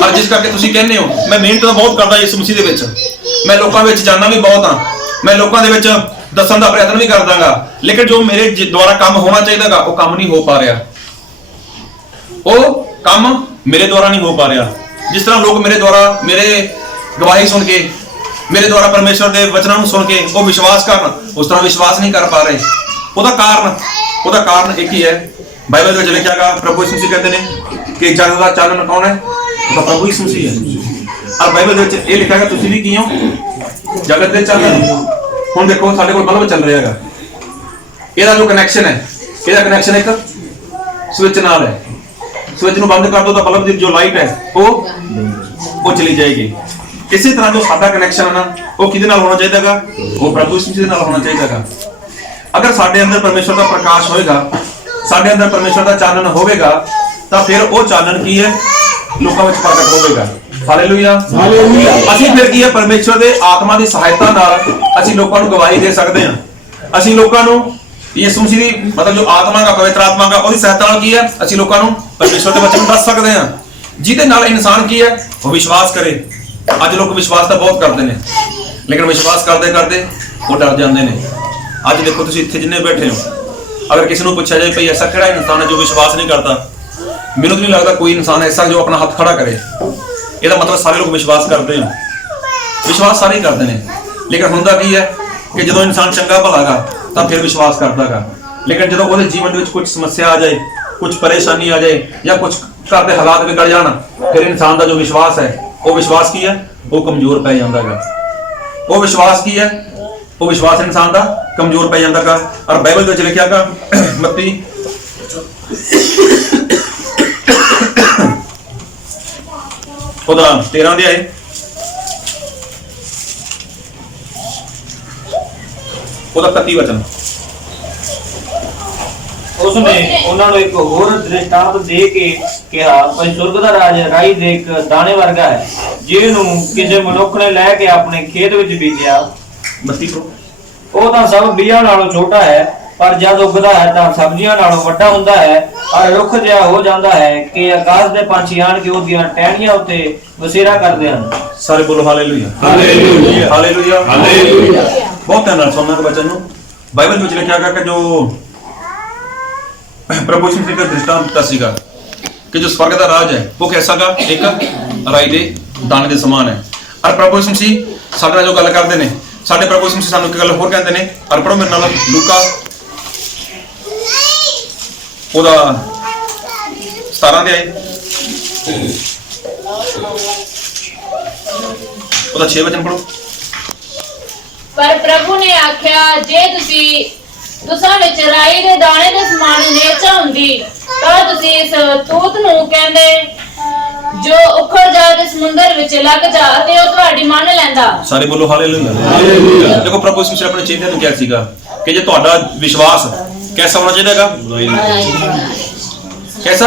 ਪਰ ਜਿਸ ਕਰਕੇ ਤੁਸੀਂ ਕਹਿੰਦੇ ਹੋ ਮੈਂ ਮਿਹਨਤ ਤਾਂ ਬਹੁਤ ਕਰਦਾ ਯਿਸੂ ਮਸੀਹ ਦੇ ਵਿੱਚ, ਮੈਂ ਲੋਕਾਂ ਵਿੱਚ ਜਾਣਾ ਵੀ ਬਹੁਤ ਹਾਂ, ਮੈਂ ਲੋਕਾਂ ਦੇ ਵਿੱਚ ਦੱਸਣ ਦਾ ਪ੍ਰਯਤਨ ਵੀ ਕਰਦਾਗਾ, ਲੇਕਿਨ ਜੋ ਮੇਰੇ ਦੁਆਰਾ ਕੰਮ ਹੋਣਾ ਚਾਹੀਦਾਗਾ ਉਹ ਕੰਮ ਨਹੀਂ ਹੋ ਪਾ ਰਿਹਾ। ਉਹ ਕੰਮ ਮੇਰੇ ਦੁਆਰਾ ਨਹੀਂ ਹੋ ਪਾ ਰਿਹਾ। ਜਿਸ ਤਰ੍ਹਾਂ ਲੋਕ ਮੇਰੇ ਦੁਆਰਾ ਮੇਰੇ ਗਵਾਹੀ ਸੁਣ ਕੇ, ਮੇਰੇ ਦੁਆਰਾ ਪਰਮੇਸ਼ਵਰ ਦੇ ਵਚਨਾਂ ਨੂੰ ਸੁਣ ਕੇ ਉਹ ਵਿਸ਼ਵਾਸ ਕਰਨ, ਉਸ ਤਰ੍ਹਾਂ ਵਿਸ਼ਵਾਸ ਨਹੀਂ ਕਰ ਪਾ ਰਹੇ। ਉਹਦਾ ਕਾਰਨ ਇੱਕ ਹੀ ਹੈ। ਬਾਈਬਲ ਵਿੱਚ ਲਿਖਿਆਗਾ, ਪ੍ਰਭੂ ਯਿਸੂ ਮਸੀਹ ਕਹਿੰਦੇ ਨੇ ਕਿ ਜਗਤ ਦਾ ਚਾਨਣ ਕੌਣ ਹੈ? ਉਹ ਤਾਂ ਪ੍ਰਭੂ ਯਿਸੂ ਮਸੀਹ ਹੈ। ਔਰ ਬਾਈਬਲ ਵਿੱਚ ਇਹ ਲਿਖਿਆਗਾ ਤੁਸੀਂ ਵੀ ਕੀ ਹੋ? ਜਗਤ ਦੇ ਚਾਨਣ। ਹੁਣ ਦੇਖੋ ਸਾਡੇ ਕੋਲ ਬਲਬ ਚੱਲ ਰਿਹਾ ਹੈਗਾ, ਇਹਦਾ ਜੋ ਕਨੈਕਸ਼ਨ ਹੈ, ਇਹਦਾ ਕਨੈਕਸ਼ਨ ਇੱਕ ਸਵਿਚ ਨਾਲ ਹੈ। ਸਵਿਚ ਨੂੰ ਬੰਦ ਕਰ ਦੋ ਤਾਂ ਬਲਬ ਦੀ ਜੋ ਲਾਈਟ ਹੈ ਉਹ ਚਲੀ ਜਾਏਗੀ। ਇਸੇ ਤਰ੍ਹਾਂ ਜੋ ਸਾਡਾ ਕਨੈਕਸ਼ਨ ਹੈ ਨਾ, ਉਹ ਕਿਹਦੇ ਨਾਲ ਹੋਣਾ ਚਾਹੀਦਾਗਾ? ਉਹ ਪ੍ਰਭੂ ਯਿਸੂ ਮਸੀਹ ਦੇ ਨਾਲ ਹੋਣਾ ਚਾਹੀਦਾਗਾ। ਅਗਰ ਸਾਡੇ ਅੰਦਰ ਪਰਮੇਸ਼ਵਰ ਦਾ ਪ੍ਰਕਾਸ਼ ਹੋਏਗਾ, ਸਾਡੇ ਅੰਦਰ ਪਰਮੇਸ਼ਵਰ ਦਾ ਚਾਨਣ ਹੋਵੇਗਾ, ਤਾਂ ਫਿਰ ਉਹ ਚਾਨਣ ਕੀ ਹੈ? ਲੋਕਾਂ ਵਿੱਚ ਪ੍ਰਗਟ ਹੋਵੇਗਾ। ਹਾਲੇਲੂਇਆ। ਅਸੀਂ ਫਿਰ ਕੀ ਹੈ? ਪਰਮੇਸ਼ਵਰ ਦੇ ਆਤਮਾ ਦੀ ਸਹਾਇਤਾ ਨਾਲ ਅਸੀਂ ਲੋਕਾਂ ਨੂੰ ਗਵਾਹੀ ਦੇ ਸਕਦੇ ਹਾਂ। ਅਸੀਂ ਲੋਕਾਂ ਨੂੰ ਯਿਸੂ ਮਸੀਹ ਦੀ ਮਤਲਬ ਜੋ ਆਤਮਾ ਦਾ, ਪਵਿੱਤਰ ਆਤਮਾ ਦਾ, ਉਹਦੀ ਸਹਾਇਤਾ ਨਾਲ ਕੀ ਹੈ? ਅਸੀਂ ਲੋਕਾਂ ਨੂੰ ਪਰਮੇਸ਼ਵਰ ਦੇ ਵਚਨ ਦੱਸ ਸਕਦੇ ਹਾਂ, ਜਿਹਦੇ ਨਾਲ ਇਨਸਾਨ ਕੀ ਹੈ? ਉਹ ਵਿਸ਼ਵਾਸ ਕਰੇ। ਅੱਜ ਲੋਕ ਵਿਸ਼ਵਾਸ ਤਾਂ ਬਹੁਤ ਕਰਦੇ ਨੇ, ਲੇਕਿਨ ਵਿਸ਼ਵਾਸ ਕਰਦੇ ਕਰਦੇ ਉਹ ਡਰ ਜਾਂਦੇ ਨੇ। ਅੱਜ ਦੇਖੋ ਤੁਸੀਂ ਇੱਥੇ ਜਿੰਨੇ ਬੈਠੇ ਹੋ, ਅਗਰ ਕਿਸੇ ਨੂੰ ਪੁੱਛਿਆ ਜਾਏ ਭਈ ਐਸਾ ਕਿਹੜਾ ਇਨਸਾਨ ਹੈ ਜੋ ਵਿਸ਼ਵਾਸ ਨਹੀਂ ਕਰਦਾ, ਮੈਨੂੰ ਤਾਂ ਨਹੀਂ ਲੱਗਦਾ ਕੋਈ ਇਨਸਾਨ ਐਸਾ ਜੋ ਆਪਣਾ ਹੱਥ ਖੜਾ ਕਰੇ। ਇਹਦਾ ਮਤਲਬ ਸਾਰੇ ਲੋਕ ਵਿਸ਼ਵਾਸ ਕਰਦੇ ਨੇ। ਵਿਸ਼ਵਾਸ ਸਾਰੇ ਹੀ ਕਰਦੇ ਨੇ, ਲੇਕਿਨ ਹੁੰਦਾ ਕੀ ਹੈ ਕਿ ਜਦੋਂ ਇਨਸਾਨ ਚੰਗਾ ਭਲਾਗਾ ਤਾਂ ਫਿਰ ਵਿਸ਼ਵਾਸ ਕਰਦਾਗਾ, ਲੇਕਿਨ ਜਦੋਂ ਉਹਦੇ ਜੀਵਨ ਦੇ ਵਿੱਚ ਕੁਝ ਸਮੱਸਿਆ ਆ ਜਾਏ, ਕੁਝ ਪਰੇਸ਼ਾਨੀ ਆ ਜਾਏ ਜਾਂ ਕੁਝ ਘਰ ਦੇ ਹਾਲਾਤ ਵਿਗੜ ਜਾਣ, ਫਿਰ ਇਨਸਾਨ ਦਾ ਜੋ ਵਿਸ਼ਵਾਸ ਹੈ, ਉਹ ਵਿਸ਼ਵਾਸ ਕੀ ਹੈ? ਉਹ ਕਮਜ਼ੋਰ ਪੈ ਜਾਂਦਾਗਾ। ਉਹ ਵਿਸ਼ਵਾਸ ਕੀ ਹੈ? ਉਹ ਵਿਸ਼ਵਾਸ ਇਨਸਾਨ ਦਾ ਕਮਜ਼ੋਰ ਪੈ ਜਾਂਦਾਗਾ। ਔਰ ਬਾਈਬਲ ਵਿੱਚ ਲਿਖਿਆਗਾ ਮੱਤੀ ਉਹਦਾ 13 ਅਧਿਆਇ ਉਹਦਾ 31 ਵਚਨ। ਉਸਨੇ ਉਹਨਾਂ ਨੂੰ ਇੱਕ ਹੋਰ ਦ੍ਰਿਸ਼ਟਾਂਤ ਦੇ ਕੇ ਕਿਹਾ, ਭਾਈ ਸੁਰਗ ਦਾ ਰਾਜ ਰਾਈ ਦੇ ਇੱਕ ਦਾਣੇ ਵਰਗਾ ਹੈ, ਜਿਹਨੂੰ ਕਿਸੇ ਮਨੁੱਖ ਨੇ ਲੈ ਕੇ ਆਪਣੇ ਖੇਤ ਵਿੱਚ ਬੀਜਿਆ। 32 ਉਹ ਤਾਂ ਸਭ ਬੀਜਾਂ ਨਾਲੋਂ ਛੋਟਾ ਹੈ, ਪਰ ਜਦ ਉੱਗਦਾ ਹੈ ਤਾਂ ਸਬਜ਼ੀਆਂ ਨਾਲੋਂ ਵੱਡਾ ਹੁੰਦਾ ਹੈ, ਔਰ ਰੁੱਖ ਜਿਹਾ ਹੋ ਜਾਂਦਾ ਹੈ ਕਿ ਆਕਾਸ਼ ਦੇ ਪੰਛੀ ਆਣ ਕੇ ਉਹਦੀਆਂ ਟਹਿਣੀਆਂ ਉੱਤੇ ਬਸੇਰਾ ਕਰਦੇ ਹਨ। ਸਾਰੇ ਬੋਲੋ ਹਾਲੇਲੂਇਆ। ਹਾਲੇਲੂਇਆ। ਹਾਲੇਲੂਇਆ। ਹਾਲੇਲੂਇਆ। ਬਹੁਤ ਧਿਆਨ ਨਾਲ ਸੁਣਨਾ ਵਚਨ ਨੂੰ। ਬਾਈਬਲ ਵਿੱਚ ਲਿਖਿਆ ਗਿਆ ਕਿ ਜੋ ਪ੍ਰਭੂ ਯਿਸੂ ਮਸੀਹ ਦਾ ਦ੍ਰਿਸ਼ਟਾਂਤ ਦਿੱਤਾ ਸੀਗਾ ਕਿ ਜੋ ਸਵਰਗ ਦਾ ਰਾਜ ਹੈ ਉਹ ਕੈਸਾਗਾ? ਇੱਕ ਰਾਈ ਦੇ ਦਾਣੇ ਦੇ ਸਮਾਨ ਹੈ। ਔਰ ਪ੍ਰਭੂ ਯਿਸੂ ਮਸੀਹ ਸਾਡੇ ਨਾਲ ਜੋ ਗੱਲ ਕਰਦੇ ਨੇ, ਸਾਡੇ ਪ੍ਰਭੂ ਯਿਸੂ ਮਸੀਹ ਸਾਨੂੰ ਇੱਕ ਗੱਲ ਹੋਰ ਕਹਿੰਦੇ ਨੇ। ਔਰ ਪੜ੍ਹੋ ਮੇਰੇ ਨਾਲ ਲੂਕਾ ਉਹਦਾ 17 ਦੇ ਆਏ, ਉਹਦਾ 6 ਵਚਨ ਪੜੋ। ਪਰ ਪ੍ਰਭੂ ਨੇ ਆਖਿਆ, ਜੇ ਤੁਸਾਂ ਵਿੱਚ ਰਾਈ ਦੇ ਦਾਣੇ ਦੇ ਸਮਾਨ ਨੇਚਾ ਹੁੰਦੀ ਤਾਂ ਤੁਸੀਂ ਇਸ ਤੂਤ ਨੂੰ ਕਹਿੰਦੇ ਜੋ ਉਖੜ ਜਾ ਤੇ ਸਮੁੰਦਰ ਵਿੱਚ ਲੱਗ ਜਾ ਤੇ ਉਹ ਤੁਹਾਡੀ ਮੰਨ ਲੈਂਦਾ। ਸਾਰੇ ਬੋਲੋ ਹਾਲੇਲੂਇਆ। ਦੇਖੋ ਪ੍ਰਭੂ ਯਿਸੂ ਮਸੀਹ ਆਪਣੇ ਚੇਲਿਆਂ ਨੂੰ ਕਿਹਾ ਸੀਗਾ ਕਿ ਜੇ ਤੁਹਾਡਾ ਵਿਸ਼ਵਾਸ कैसा होना चाहिए? कैसा?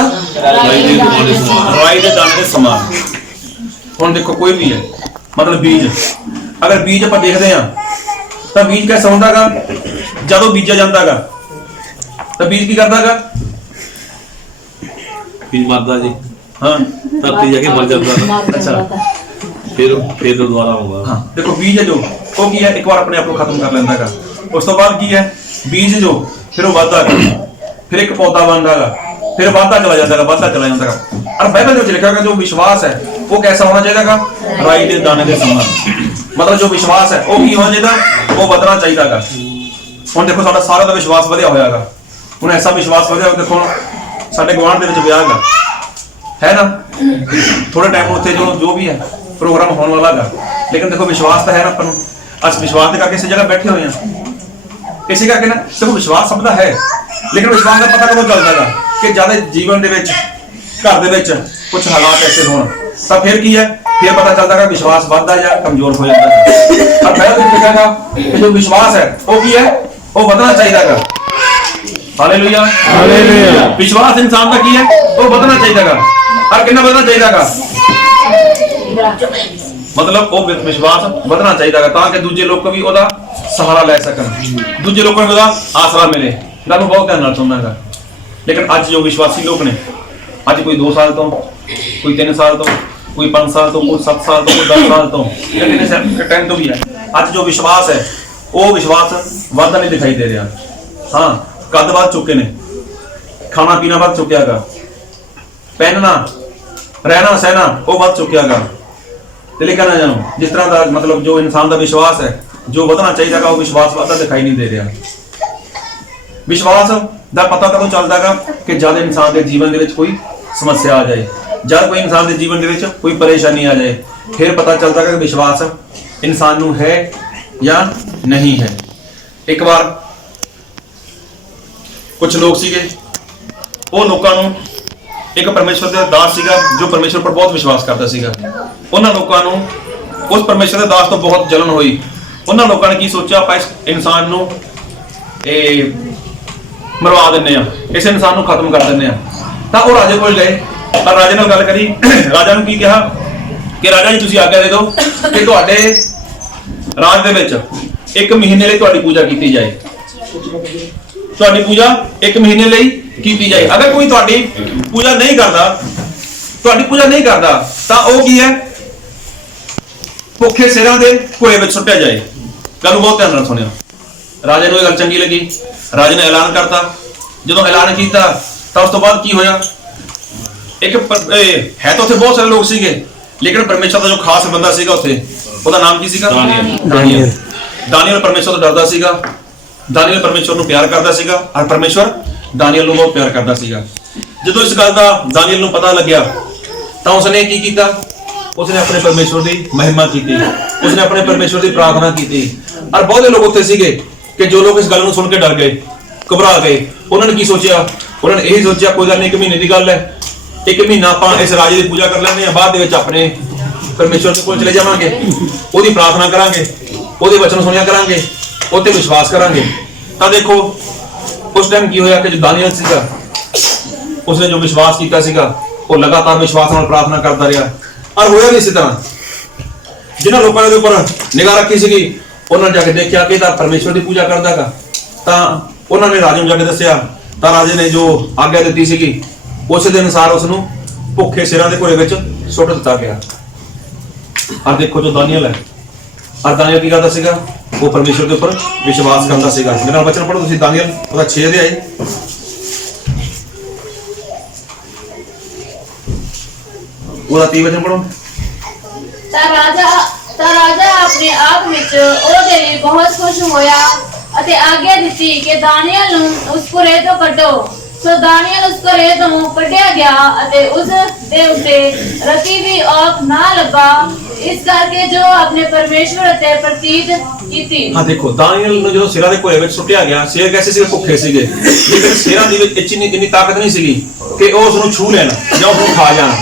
राई दे दाने दे समान। हुण देखो कोई भी है, मतलब बीज, अगर बीज आप देखते हैं तो बीज कैसा होता है? जब बीजा जाता है तो बीज की करता है? बीज मरदा जी, हाँ धरती जाके मर जाता। अच्छा, फिर दोबारा होगा। हाँ देखो बीज है जो वो की है, एक बार अपने आप को खत्म कर लेंदा है। उस तो बाद की है बीज जो फिर वो वादा है, फिर एक पौधा बनता है, फिर वादा चला जाता है, वादा चला जाता है। और बाइबल में लिखा है जो विश्वास है वो कैसा होना चाहिए? राई के दाने के समान। मतलब जो विश्वास है वो की होना चाहिए? वो बदलना चाहिए। हुण देखो साडा सारा दा विश्वास वधिया होयागा। हुण ऐसा विश्वास वधिया देखो साडे गुआंढ दे विच विआह है ना, थोड़े टाइम उत्थे जो भी है प्रोग्राम होने वाला है, लेकिन देखो विश्वास तो है ना अपन अस विश्वास के करके इस जगह बैठे हुए हैं, इसी करके ना देखो विश्वास सब दा है, लेकिन विश्वास का पता कदों चलदा है कि ज्यादा जीवन दे विच घर दे विच कुछ हालात ऐसे होण तां फिर की है, फिर पता चलदा है विश्वास बढ़दा या कमजोर हो जाता है। और पहले दिन लिखेगा कि जो विश्वास है वो की है, वो बढ़ना चाहिए। Hallelujah, hallelujah. विश्वास इंसान का की है, वो बढ़ना चाहिए। और कितना बढ़ना चाहिए? मतलब वो विश्वास बढ़ना चाहिए ताकि दूजे लोग को भी ओदा सहारा ले सकन, दूजे लोगों को आसरा मिले। गल बहुत ध्यान नाल सुनना है। लेकिन अज जो विश्वासी लोग ने, अज कोई 2 साल तो, कोई 3 साल तो, कोई 5 साल तो, कोई 7 साल तो, कोई 10 साल तो, टाइम तो भी है, अज जो विश्वास है वो विश्वास वादा नहीं दिखाई दे रहा। हाँ कद बढ़ चुके ने, खाना पीना बढ़ चुका है, पहनना रहना सहना वो बढ़ चुका है। लेकिन जिस तरह का मतलब जो इंसान का विश्वास है जो बढ़ना चाहिए वो विश्वास वादा दिखाई नहीं दे रहा। विश्वास का पता कदों चलता है कि जब इंसान के जीवन के कोई समस्या आ जाए, जब कोई इंसान के जीवन के कोई परेशानी आ जाए, फिर पता चलता है कि विश्वास इंसान नूं है या नहीं है। एक बार कुछ लोग सीगे, वो लोगों नूं एक परमेश्वर का दास सीगा जो परमेश्वर पर बहुत विश्वास करता सीगा। उन्हां लोगों नूं उस परमेश्वर के दास तो बहुत जलन हुई। उन्हां लोगों ने की सोचा, आप इस इंसान नूं मरवा दिंदे आ, इस इंसान नूं खत्म कर दिंदे आ। तां वो राजे कोल गए और राजे नाल गल करी। राजा नूं की कहा कि राजा जी तुसीं आग्ञा दे दो कि तुहाडे राज दे विच 1 महीने लई तुहाडी पूजा कीती जाए, तुहाडी पूजा 1 महीने लई कीती जाए। अगर कोई तुहाडी पूजा नहीं करता तां ओह की है, भुखे सिरां दे कुएं विच सुट्टिया जाए। गल बहुत ध्यान नाल सुनियो। राजे नूं इह गल चंगी लगी, राजे ने ऐलान करता। जदों ऐलान कीता तां उस तो बाद की होया, एक है तो उत्थे बहुत सारे लोग सीगे, लेकिन परमेश्वर का जो खास बंदा सीगा उत्थे, ਉਹਦਾ नाम की सीगा? दानियल परमेश्वर तो डरदा सीगा, दानियल परमेश्वर ਨੂੰ प्यार करदा सीगा और परमेश्वर दानियल ਨੂੰ बहुत प्यार करदा सीगा। ਜਦੋਂ इस गल ਦਾ दानियल ਨੂੰ पता लग्या ਤਾਂ ਉਸਨੇ ਕੀ ਕੀਤਾ? उसने अपने परमेश्वर की महिमा की, उसने अपने परमेश्वर की प्रार्थना की। और बहुत लोग उत्थे सीगे कि जो लोग इस गल ਨੂੰ सुन के डर गए, घबरा गए। उन्होंने की सोचा? उन्होंने यही सोचा कोई गल नहीं, 1 महीने की गल है, 1 महीना आप इस राजे की पूजा कर लेंगे, बाद अपने परमेश्वर के कोल चले जावांगे, ओदी प्रार्थना करांगे, ओदे वचन सुनिया करांगे, ओते विश्वास करांगे। तां देखो उस टाइम की होया कि जो दानियल सीगा उसने जो विश्वास कीता सीगा वो लगातार विश्वास नाल प्रार्थना करता रहा। और होया भी इसी तरह जिन्हां लोकां दे उपर निगाह रखी सीगी उन्होंने जाके देखा कि परमेश्वर की पूजा करदा गा, तां उन्होंने राजे नूं जाके दस्सिया। तां राजे ने जो आग्ञा दी सीगी उस दे अनुसार उसनूं भुखे सिरां दे घोड़े विच सुੱਟ दिता गया। और देखो जो दानियल है, और दानियल की करता सीगा, वो परमेश्वर के ऊपर विश्वास करता सीगा। मेरे नाल वचन पढ़ो तुसीं, दानियल ਉਹਦਾ 6 अध्याय ਉਹਦਾ 30 वचन पढ़ो। ਤਾਂ ਰਾਜਾ ਆਪਣੇ ਆਪ ਵਿੱਚ ਉਹਦੇ ਲਈ ਬਹੁਤ ਖੁਸ਼ ਹੋਇਆ ਅਤੇ ਆਗਿਆ ਦਿੱਤੀ ਕਿ ਦਾਨੀਏਲ ਨੂੰ ਉਸ ਪੁਰੇ ਤੋਂ ਕੱਢੋ। ਸੋ ਦਾਨੀਏਲ ਉਸ ਘਰੇ ਤੋਂ ਕੱਢਿਆ ਗਿਆ ਅਤੇ ਉਸ ਦੇ ਉੱਤੇ ਰਤੀ ਵੀ ਔਖ ਨਾ ਲੱਭਾ, ਇਸ ਕਰਕੇ ਜੋ ਆਪਣੇ ਪਰਮੇਸ਼ਵਰ ਅਤੇ ਪ੍ਰਤੀਤ ਕੀਤੀ। ਹਾਂ ਦੇਖੋ, ਦਾਨੀਏਲ ਨੂੰ ਜਦੋਂ ਸ਼ੇਰਾਂ ਦੇ ਘੋੜੇ ਵਿੱਚ ਸੁੱਟਿਆ ਗਿਆ, ਸ਼ੇਰ ਕੈਸੇ ਸੀਗੇ? ਭੁੱਖੇ ਸੀਗੇ, ਲੇਕਿਨ ਸ਼ੇਰਾਂ ਦੀ ਵਿੱਚ ਇੰਨੀ ਤਾਕਤ ਨਹੀਂ ਸੀਗੀ ਕਿ ਉਹ ਉਸ ਨੂੰ ਛੂ ਲੈਣ ਜਾਂ ਉਸ ਨੂੰ ਖਾ ਜਾਣ।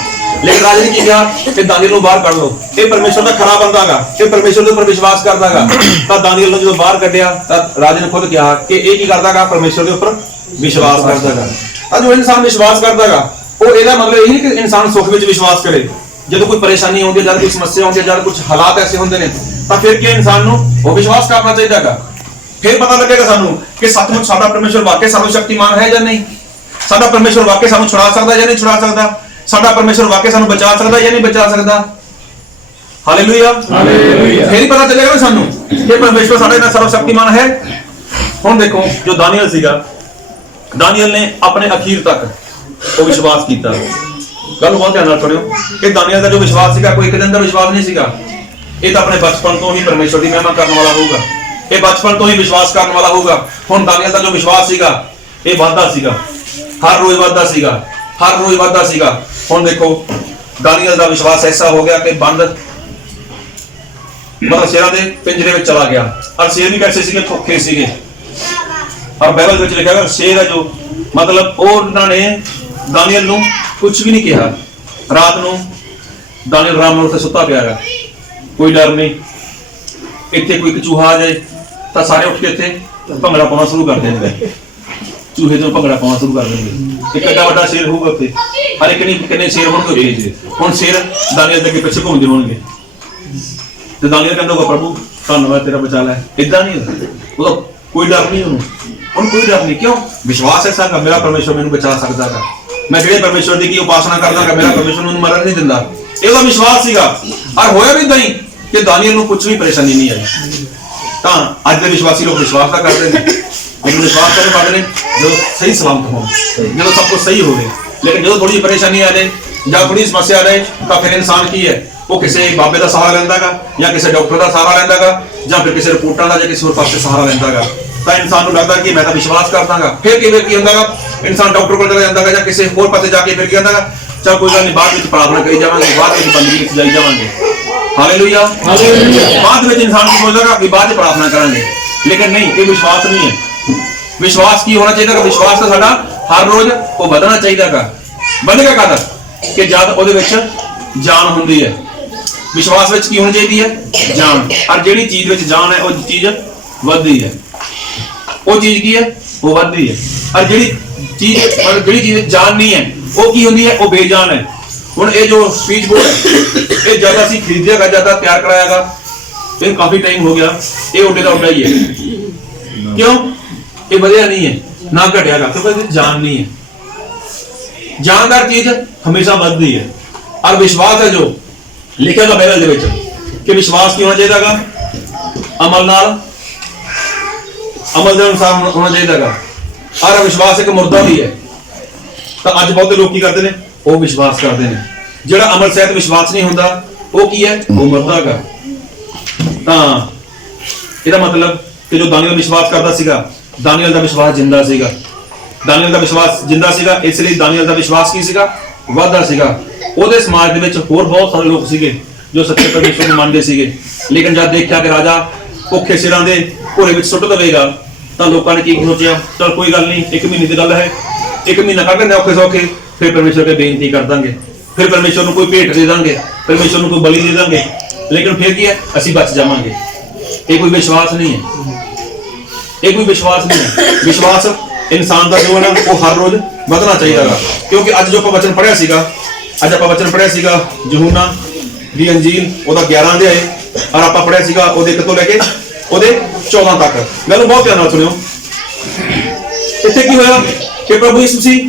ਲੇਕਿਨ ਰਾਜੇ ਨੇ ਕੀ ਕਿਹਾ ਕਿ ਦਾਨੀਏਲ ਨੂੰ ਬਾਹਰ ਕੱਢ ਲਓ, ਇਹ ਪਰਮੇਸ਼ਵਰ ਦਾ ਖਰਾ ਬੰਦਾ ਗਾ, ਇਹ ਪਰਮੇਸ਼ਵਰ ਦੇ ਉੱਪਰ ਵਿਸ਼ਵਾਸ ਕਰਦਾ ਗਾ। ਤਾਂ ਦਾਨੀਏਲ ਨੂੰ ਜਦੋਂ ਬਾਹਰ ਕੱਢਿਆ ਤਾਂ ਰਾਜੇ ਨੇ ਖੁਦ ਕਿਹਾ ਕਿ ਇਹ ਕੀ ਕਰਦਾ ਗਾ? ਪਰਮੇਸ਼ਵਰ ਦੇ ਉੱਪਰ ਵਿਸ਼ਵਾਸ ਕਰਦਾ ਗਾ। ਅੱਜ ਜੋ ਇਨਸਾਨ ਵਿਸ਼ਵਾਸ ਕਰਦਾ ਗਾ, ਉਹ ਇਹਦਾ ਮਤਲਬ ਇਹ ਨਹੀਂ ਕਿ ਇਨਸਾਨ ਸੁੱਖ ਵਿੱਚ ਵਿਸ਼ਵਾਸ ਕਰੇ। ਜਦੋਂ ਕੋਈ ਪਰੇਸ਼ਾਨੀ ਆਉਂਦੀ ਹੈ, ਜਦ ਕੋਈ ਸਮੱਸਿਆ ਆਉਂਦੀ ਹੈ, ਜਦ ਕੁਝ ਹਾਲਾਤ ਐਸੇ ਹੁੰਦੇ ਨੇ, ਤਾਂ ਫਿਰ ਕੀ ਇਨਸਾਨ ਨੂੰ ਉਹ ਵਿਸ਼ਵਾਸ ਕਰਨਾ ਚਾਹੀਦਾ ਹੈਗਾ। ਫਿਰ ਪਤਾ ਲੱਗੇਗਾ ਸਾਨੂੰ ਕਿ ਸੱਚਮੁੱਚ ਸਾਡਾ ਪਰਮੇਸ਼ਵਰ ਵਾਕਈ ਸਾਨੂੰ ਸ਼ਕਤੀਮਾਨ ਹੈ ਜਾਂ ਨਹੀਂ, ਸਾਡਾ ਪਰਮੇਸ਼ਵਰ ਵਾਕਈ ਸਾਨੂੰ ਛੁਡਾ ਸਕਦਾ ਜਾਂ ਨਹੀਂ ਛੁਡਾ ਸਕਦਾ, ਸਾਡਾ ਪਰਮੇਸ਼ਵਰ ਵਾਕਈ ਸਾਨੂੰ ਬਚਾ ਸਕਦਾ ਜਾਂ ਨਹੀਂ ਬਚਾ ਸਕਦਾ। Hallelujah, hallelujah. ਫਿਰ ਹੀ ਪਤਾ ਚੱਲੇਗਾ ਨਾ ਸਾਨੂੰ ਕਿ ਪਰਮੇਸ਼ਵਰ ਸਾਡਾ ਇੰਨਾ ਸਰਵ ਸ਼ਕਤੀਮਾਨ ਹੈ। ਹੁਣ ਦੇਖੋ, ਜੋ ਦਾਨੀਏਲ ਸੀਗਾ, ਦਾਨੀਏਲ ਨੇ ਆਪਣੇ ਅਖੀਰ ਤੱਕ ਉਹ ਵਿਸ਼ਵਾਸ ਕੀਤਾ। ਗੱਲ ਬਹੁਤ ਧਿਆਨ ਨਾਲ ਸੁਣਿਓ ਕਿ ਦਾਨੀਏਲ ਦਾ ਜੋ ਵਿਸ਼ਵਾਸ ਸੀਗਾ, ਕੋਈ ਇੱਕ ਦਿਨ ਦਾ ਵਿਸ਼ਵਾਸ ਨਹੀਂ ਸੀਗਾ। ਇਹ ਤਾਂ ਆਪਣੇ ਬਚਪਨ ਤੋਂ ਹੀ ਪਰਮੇਸ਼ਵਰ ਦੀ ਮਹਿਮਾ ਕਰਨ ਵਾਲਾ ਹੋਊਗਾ, ਇਹ ਬਚਪਨ ਤੋਂ ਹੀ ਵਿਸ਼ਵਾਸ ਕਰਨ ਵਾਲਾ ਹੋਊਗਾ। ਹੁਣ ਦਾਨੀਏਲ ਦਾ ਜੋ ਵਿਸ਼ਵਾਸ ਸੀਗਾ, ਇਹ ਵੱਧਦਾ ਸੀਗਾ, ਹਰ ਰੋਜ਼ ਵੱਧਦਾ ਸੀਗਾ, ਹਰ ਰੋਜ਼ ਵੱਧਦਾ ਸੀਗਾ। ਹੁਣ ਦੇਖੋ, ਦਾਨੀਏਲ ਦਾ ਵਿਸ਼ਵਾਸ ਐਸਾ ਹੋ ਗਿਆ ਕਿ ਬੰਦ ਸ਼ੇਰਾਂ ਦੇ ਪਿੰਜਰੇ ਵਿੱਚ ਚਲਾ ਗਿਆ। ਔਰ ਸ਼ੇਰ ਵੀ ਕੈਸੇ ਸੀਗੇ? ਭੁੱਖੇ ਸੀਗੇ। ਔਰ ਬਾਈਬਲ ਵਿੱਚ ਲਿਖਿਆ ਹੈ ਸ਼ੇਰ ਹੈ ਜੋ ਮਤਲਬ ਉਹਨਾਂ ਨੇ ਦਾਨੀਏਲ ਨੂੰ ਕੁਝ ਵੀ ਨਹੀਂ ਕਿਹਾ। ਰਾਤ ਨੂੰ ਦਾਨੀਏਲ ਆਰਾਮ ਨਾਲ ਉੱਥੇ ਸੁੱਤਾ ਪਿਆ ਹੈ, ਕੋਈ ਡਰ ਨਹੀਂ। ਇੱਥੇ ਕੋਈ ਚੂਹਾ ਆ ਜਾਏ ਤਾਂ ਸਾਰੇ ਉੱਠ ਕੇ ਇੱਥੇ ਭੰਗੜਾ ਪਾਉਣਾ ਸ਼ੁਰੂ ਕਰ ਦੇਣਗੇ, ਚੂਹੇ ਤੋਂ ਭੰਗੜਾ ਪਾਉਣਾ ਸ਼ੁਰੂ ਕਰ ਦੇਣਗੇ। ਇੱਕ ਐਡਾ ਵੱਡਾ ਸ਼ੇਰ ਹੋਊਗਾ ਉੱਥੇ, ਹਰ ਇੱਕ ਨਹੀਂ ਕਿੰਨੇ ਸ਼ੇਰ ਹੋਣਗੇ ਉੱਥੇ। ਹੁਣ ਸ਼ੇਰ ਦਾਨੀਏਲ ਦੇ ਪਿੱਛੇ ਘੁੰਮਦੇ ਹੋਣਗੇ ਤੇ ਦਾਨੀਏਲ ਕਹਿੰਦਾ ਹੋਊਗਾ, ਪ੍ਰਭੂ ਧੰਨਵਾਦ ਤੇਰਾ ਬਚਾ ਲੈ। ਇਦਾਂ ਨਹੀਂ, ਉਹਦਾ ਕੋਈ ਡਰ ਨਹੀਂ ਉਹਨੂੰ, ਉਹਨੂੰ ਕੋਈ ਡਰ ਨਹੀਂ। ਕਿਉਂ? ਵਿਸ਼ਵਾਸ ਐਸਾ ਕਿ ਮੇਰਾ ਪਰਮੇਸ਼ਵਰ ਮੈਨੂੰ ਬਚਾ ਸਕਦਾ ਹੈ। ਮੈਂ ਜਿਹੜੇ ਪਰਮੇਸ਼ਵਰ ਦੀ ਕੀ ਉਪਾਸਨਾ ਕਰਦਾ ਹਾਂ, ਮੇਰਾ ਪਰਮੇਸ਼ਵਰ ਮੈਨੂੰ ਮਰਨ ਨਹੀਂ ਦਿੰਦਾ। ਇਹਦਾ ਵਿਸ਼ਵਾਸ ਸੀਗਾ। ਔਰ ਹੋਇਆ ਵੀ ਨਹੀਂ ਕਿ ਦਾਨੀਏਲ ਨੂੰ ਕੁਝ ਵੀ ਪਰੇਸ਼ਾਨੀ ਨਹੀਂ ਆਈ। ਤਾਂ ਅੱਜ ਦੇ ਵਿਸ਼ਵਾਸੀ ਲੋਕ ਵਿਸ਼ਵਾਸ ਤਾਂ ਕਰਦੇ ਨੇ, ਲੇਕਿਨ ਵਿਸ਼ਵਾਸ ਕਦੋਂ ਕਰਦੇ ਨੇ? ਜਦੋਂ ਸਹੀ ਸਲਾਮਤ ਹੋਣ, ਜਦੋਂ ਸਭ ਕੁਝ ਸਹੀ ਹੋਵੇ। ਲੇਕਿਨ ਜਦੋਂ ਥੋੜੀ ਪਰੇਸ਼ਾਨੀ ਆ ਜਾਏ ਜਾਂ ਥੋੜੀ ਸਮੱਸਿਆ ਆ ਜਾਏ, ਤਾਂ ਫਿਰ ਇਨਸਾਨ ਕੀ ਹੈ? ਉਹ ਕਿਸੇ ਬਾਬੇ ਦਾ ਸਹਾਰਾ ਲੈਂਦਾਗਾ, ਜਾਂ ਕਿਸੇ ਡਾਕਟਰ ਦਾ ਸਹਾਰਾ ਲੈਂਦਾਗਾ, ਜਾਂ ਫਿਰ ਕਿਸੇ ਰਿਪੋਰਟਾਂ ਦਾ ਜਾਂ ਕਿਸੇ ਹੋਰ ਪਾਸੇ ਸਹਾਰਾ ਲੈਂਦਾਗਾ। ਤਾਂ ਇਨਸਾਨ ਨੂੰ ਲੱਗਦਾ ਕਿ ਮੈਂ ਤਾਂ ਵਿਸ਼ਵਾਸ ਕਰਦਾਗਾ। ਫਿਰ ਕਿਵੇਂ ਕੀ ਹੁੰਦਾਗਾ? ਇਨਸਾਨ ਡਾਕਟਰ ਕੋਲ ਚਲਾ ਜਾਂਦਾਗਾ ਜਾਂ ਕਿਸੇ ਹੋਰ ਪਾਸੇ ਜਾ ਕੇ ਫਿਰ ਕੀ ਕਹਿੰਦਾਗਾ, ਚਲ ਕੋਈ ਗੱਲ ਨਹੀਂ, ਬਾਅਦ ਵਿੱਚ ਪ੍ਰਾਰਥਨਾ ਕਰੀ ਜਾਵਾਂਗੇ, ਬਾਅਦ ਵਿੱਚ ਬੰਦਗੀ ਵਿੱਚ ਜਾਈ ਜਾਵਾਂਗੇ। Hallelujah, hallelujah. ਬਾਅਦ ਵਿੱਚ ਇਨਸਾਨ ਸੋਚਦਾਗਾ ਕਿ ਬਾਅਦ ਵਿੱਚ ਪ੍ਰਾਰਥਨਾ ਕਰਾਂਗੇ। ਲੇਕਿਨ ਨਹੀਂ, ਇਹ ਵਿਸ਼ਵਾਸ ਨਹੀਂ ਹੈ। ਵਿਸ਼ਵਾਸ ਕੀ ਹੋਣਾ ਚਾਹੀਦਾ? ਵਿਸ਼ਵਾਸ ਤਾਂ ਸਾਡਾ ਹਰ ਰੋਜ਼ ਉਹ ਵਧਣਾ ਚਾਹੀਦਾਗਾ। ਵਧੇਗਾ ਕਾਹਦਾ? ਕਿ ਜਦ ਉਹਦੇ ਵਿੱਚ ਜਾਨ ਹੁੰਦੀ ਹੈ। ਵਿਸ਼ਵਾਸ ਵਿੱਚ ਕੀ ਹੋਣੀ ਚਾਹੀਦੀ ਹੈ? ਜਾਨ। ਔਰ ਜਿਹੜੀ ਚੀਜ਼ ਵਿੱਚ ਜਾਨ ਹੈ, ਉਹ ਚੀਜ਼ ਵੱਧਦੀ ਹੈ। ਉਹ ਚੀਜ਼ ਕੀ ਹੈ? ਉਹ ਵੱਧਦੀ ਹੈ। ਔਰ ਜਿਹੜੀ ਚੀਜ਼ ਵਿੱਚ ਜਾਨ ਨਹੀਂ ਹੈ, ਉਹ ਕੀ ਹੁੰਦੀ ਹੈ? ਉਹ ਬੇਜਾਨ ਹੈ। ਹੁਣ ਇਹ ਜੋ ਸਪੀਚ ਬੋਰਡ ਹੈ, ਇਹ ਜਿਆਦਾ ਅਸੀਂ ਖਰੀਦਿਆਗਾ, ਜਿਆਦਾ ਤਿਆਰ ਕਰਾਇਆਗਾ, ਇਹ ਕਾਫੀ ਟਾਈਮ ਹੋ ਗਿਆ, ਇਹ ਉੱਡੇ ਦਾ ਉੱਡਾ ਹੀ ਹੈ। ਕਿਉਂ? ਇਹ ਵਧਿਆ ਨਹੀਂ ਹੈ ਨਾ ਘਟਿਆਗਾ, ਕਿਉਂਕਿ ਇਹਦੇ ਜਾਨ ਨਹੀਂ ਹੈ। जानदार चीज हमेशा बढ़ती है। और विश्वास है जो लिखेगा बाइबल ਦੇ ਵਿੱਚ कि विश्वास की होना चाहिए अमल नाल अमल के अनुसार होना चाहिए। और विश्वास एक मुर्दा भी है। तो अज बहुत लोग की करते हैं, वो विश्वास करते हैं। जो अमल सहित विश्वास नहीं होता वो की है, वो मुर्दा का। तो यह मतलब कि जो दानियल विश्वास करता सीगा, दानियल का विश्वास जिंदा सीगा। दानियल का विश्वास जिंदा सीगा, इसलिए दानियल का विश्वास की सीगा, वादा सीगा। ਉਹਦੇ समाज ਦੇ ਵਿੱਚ ਹੋਰ बहुत सारे लोग ਸੀਗੇ जो सच्चे परमेश्वर ਨੂੰ ਮੰਨਦੇ ਸੀਗੇ। लेकिन जब देखा कि राजा ਭੁੱਖੇ ਸਿਰਾਂ ਦੇ ਘੋੜੇ ਵਿੱਚ ਸੁੱਟ ਦੇਵੇਗਾ ਤਾਂ ਲੋਕਾਂ ਨੇ ਕੀ ਸੋਚਿਆ, ਚਲ ਕੋਈ ਗੱਲ ਨਹੀਂ, 1 ਮਹੀਨੇ ਦੀ ਗੱਲ ਹੈ, 1 ਮਹੀਨਾ ਕੱਢ ਲੈਂਦੇ ਔਖੇ ਸੌਖੇ, ਫਿਰ परमेश्वर के ਬੇਨਤੀ ਕਰ ਦਾਂਗੇ, ਫਿਰ परमेश्वर ਨੂੰ ਕੋਈ ਭੇਟ ਦੇ ਦਾਂਗੇ, परमेश्वर ਨੂੰ ਕੋਈ ਬਲੀ ਦੇ ਦਾਂਗੇ। लेकिन फिर ਕੀ ਹੈ, ਅਸੀਂ ਬਚ ਜਾਵਾਂਗੇ। ਇਹ ਕੋਈ ਵਿਸ਼ਵਾਸ ਨਹੀਂ ਹੈ, ਇਹ ਕੋਈ ਵਿਸ਼ਵਾਸ नहीं है। विश्वास इंसान का जो है ना वो हर रोज ਵਧਣਾ ਚਾਹੀਦਾ ਹੈ। क्योंकि ਅੱਜ ਜੋ ਆਪਾਂ ਵਚਨ ਪੜਿਆ ਸੀਗਾ, ਅੱਜ ਆਪਾਂ ਵਚਨ ਪੜਿਆ ਸੀਗਾ ਯਹੂਨਾ ਦੀ ਅੰਜੀਲ ਉਹਦਾ 11 ਅਧਿਆਇ, ਔਰ ਆਪਾਂ ਪੜਿਆ ਸੀਗਾ ਉਹਦੇ 1 ਤੋਂ ਲੈ ਕੇ ਉਹਦੇ 14 ਤੱਕ। ਗੱਲ ਬਹੁਤ ਧਿਆਨ ਨਾਲ ਸੁਣਿਓ। ਇੱਥੇ ਕੀ ਹੋਇਆ ਕਿ ਪ੍ਰਭੂ ਯਿਸੂ ਮਸੀਹ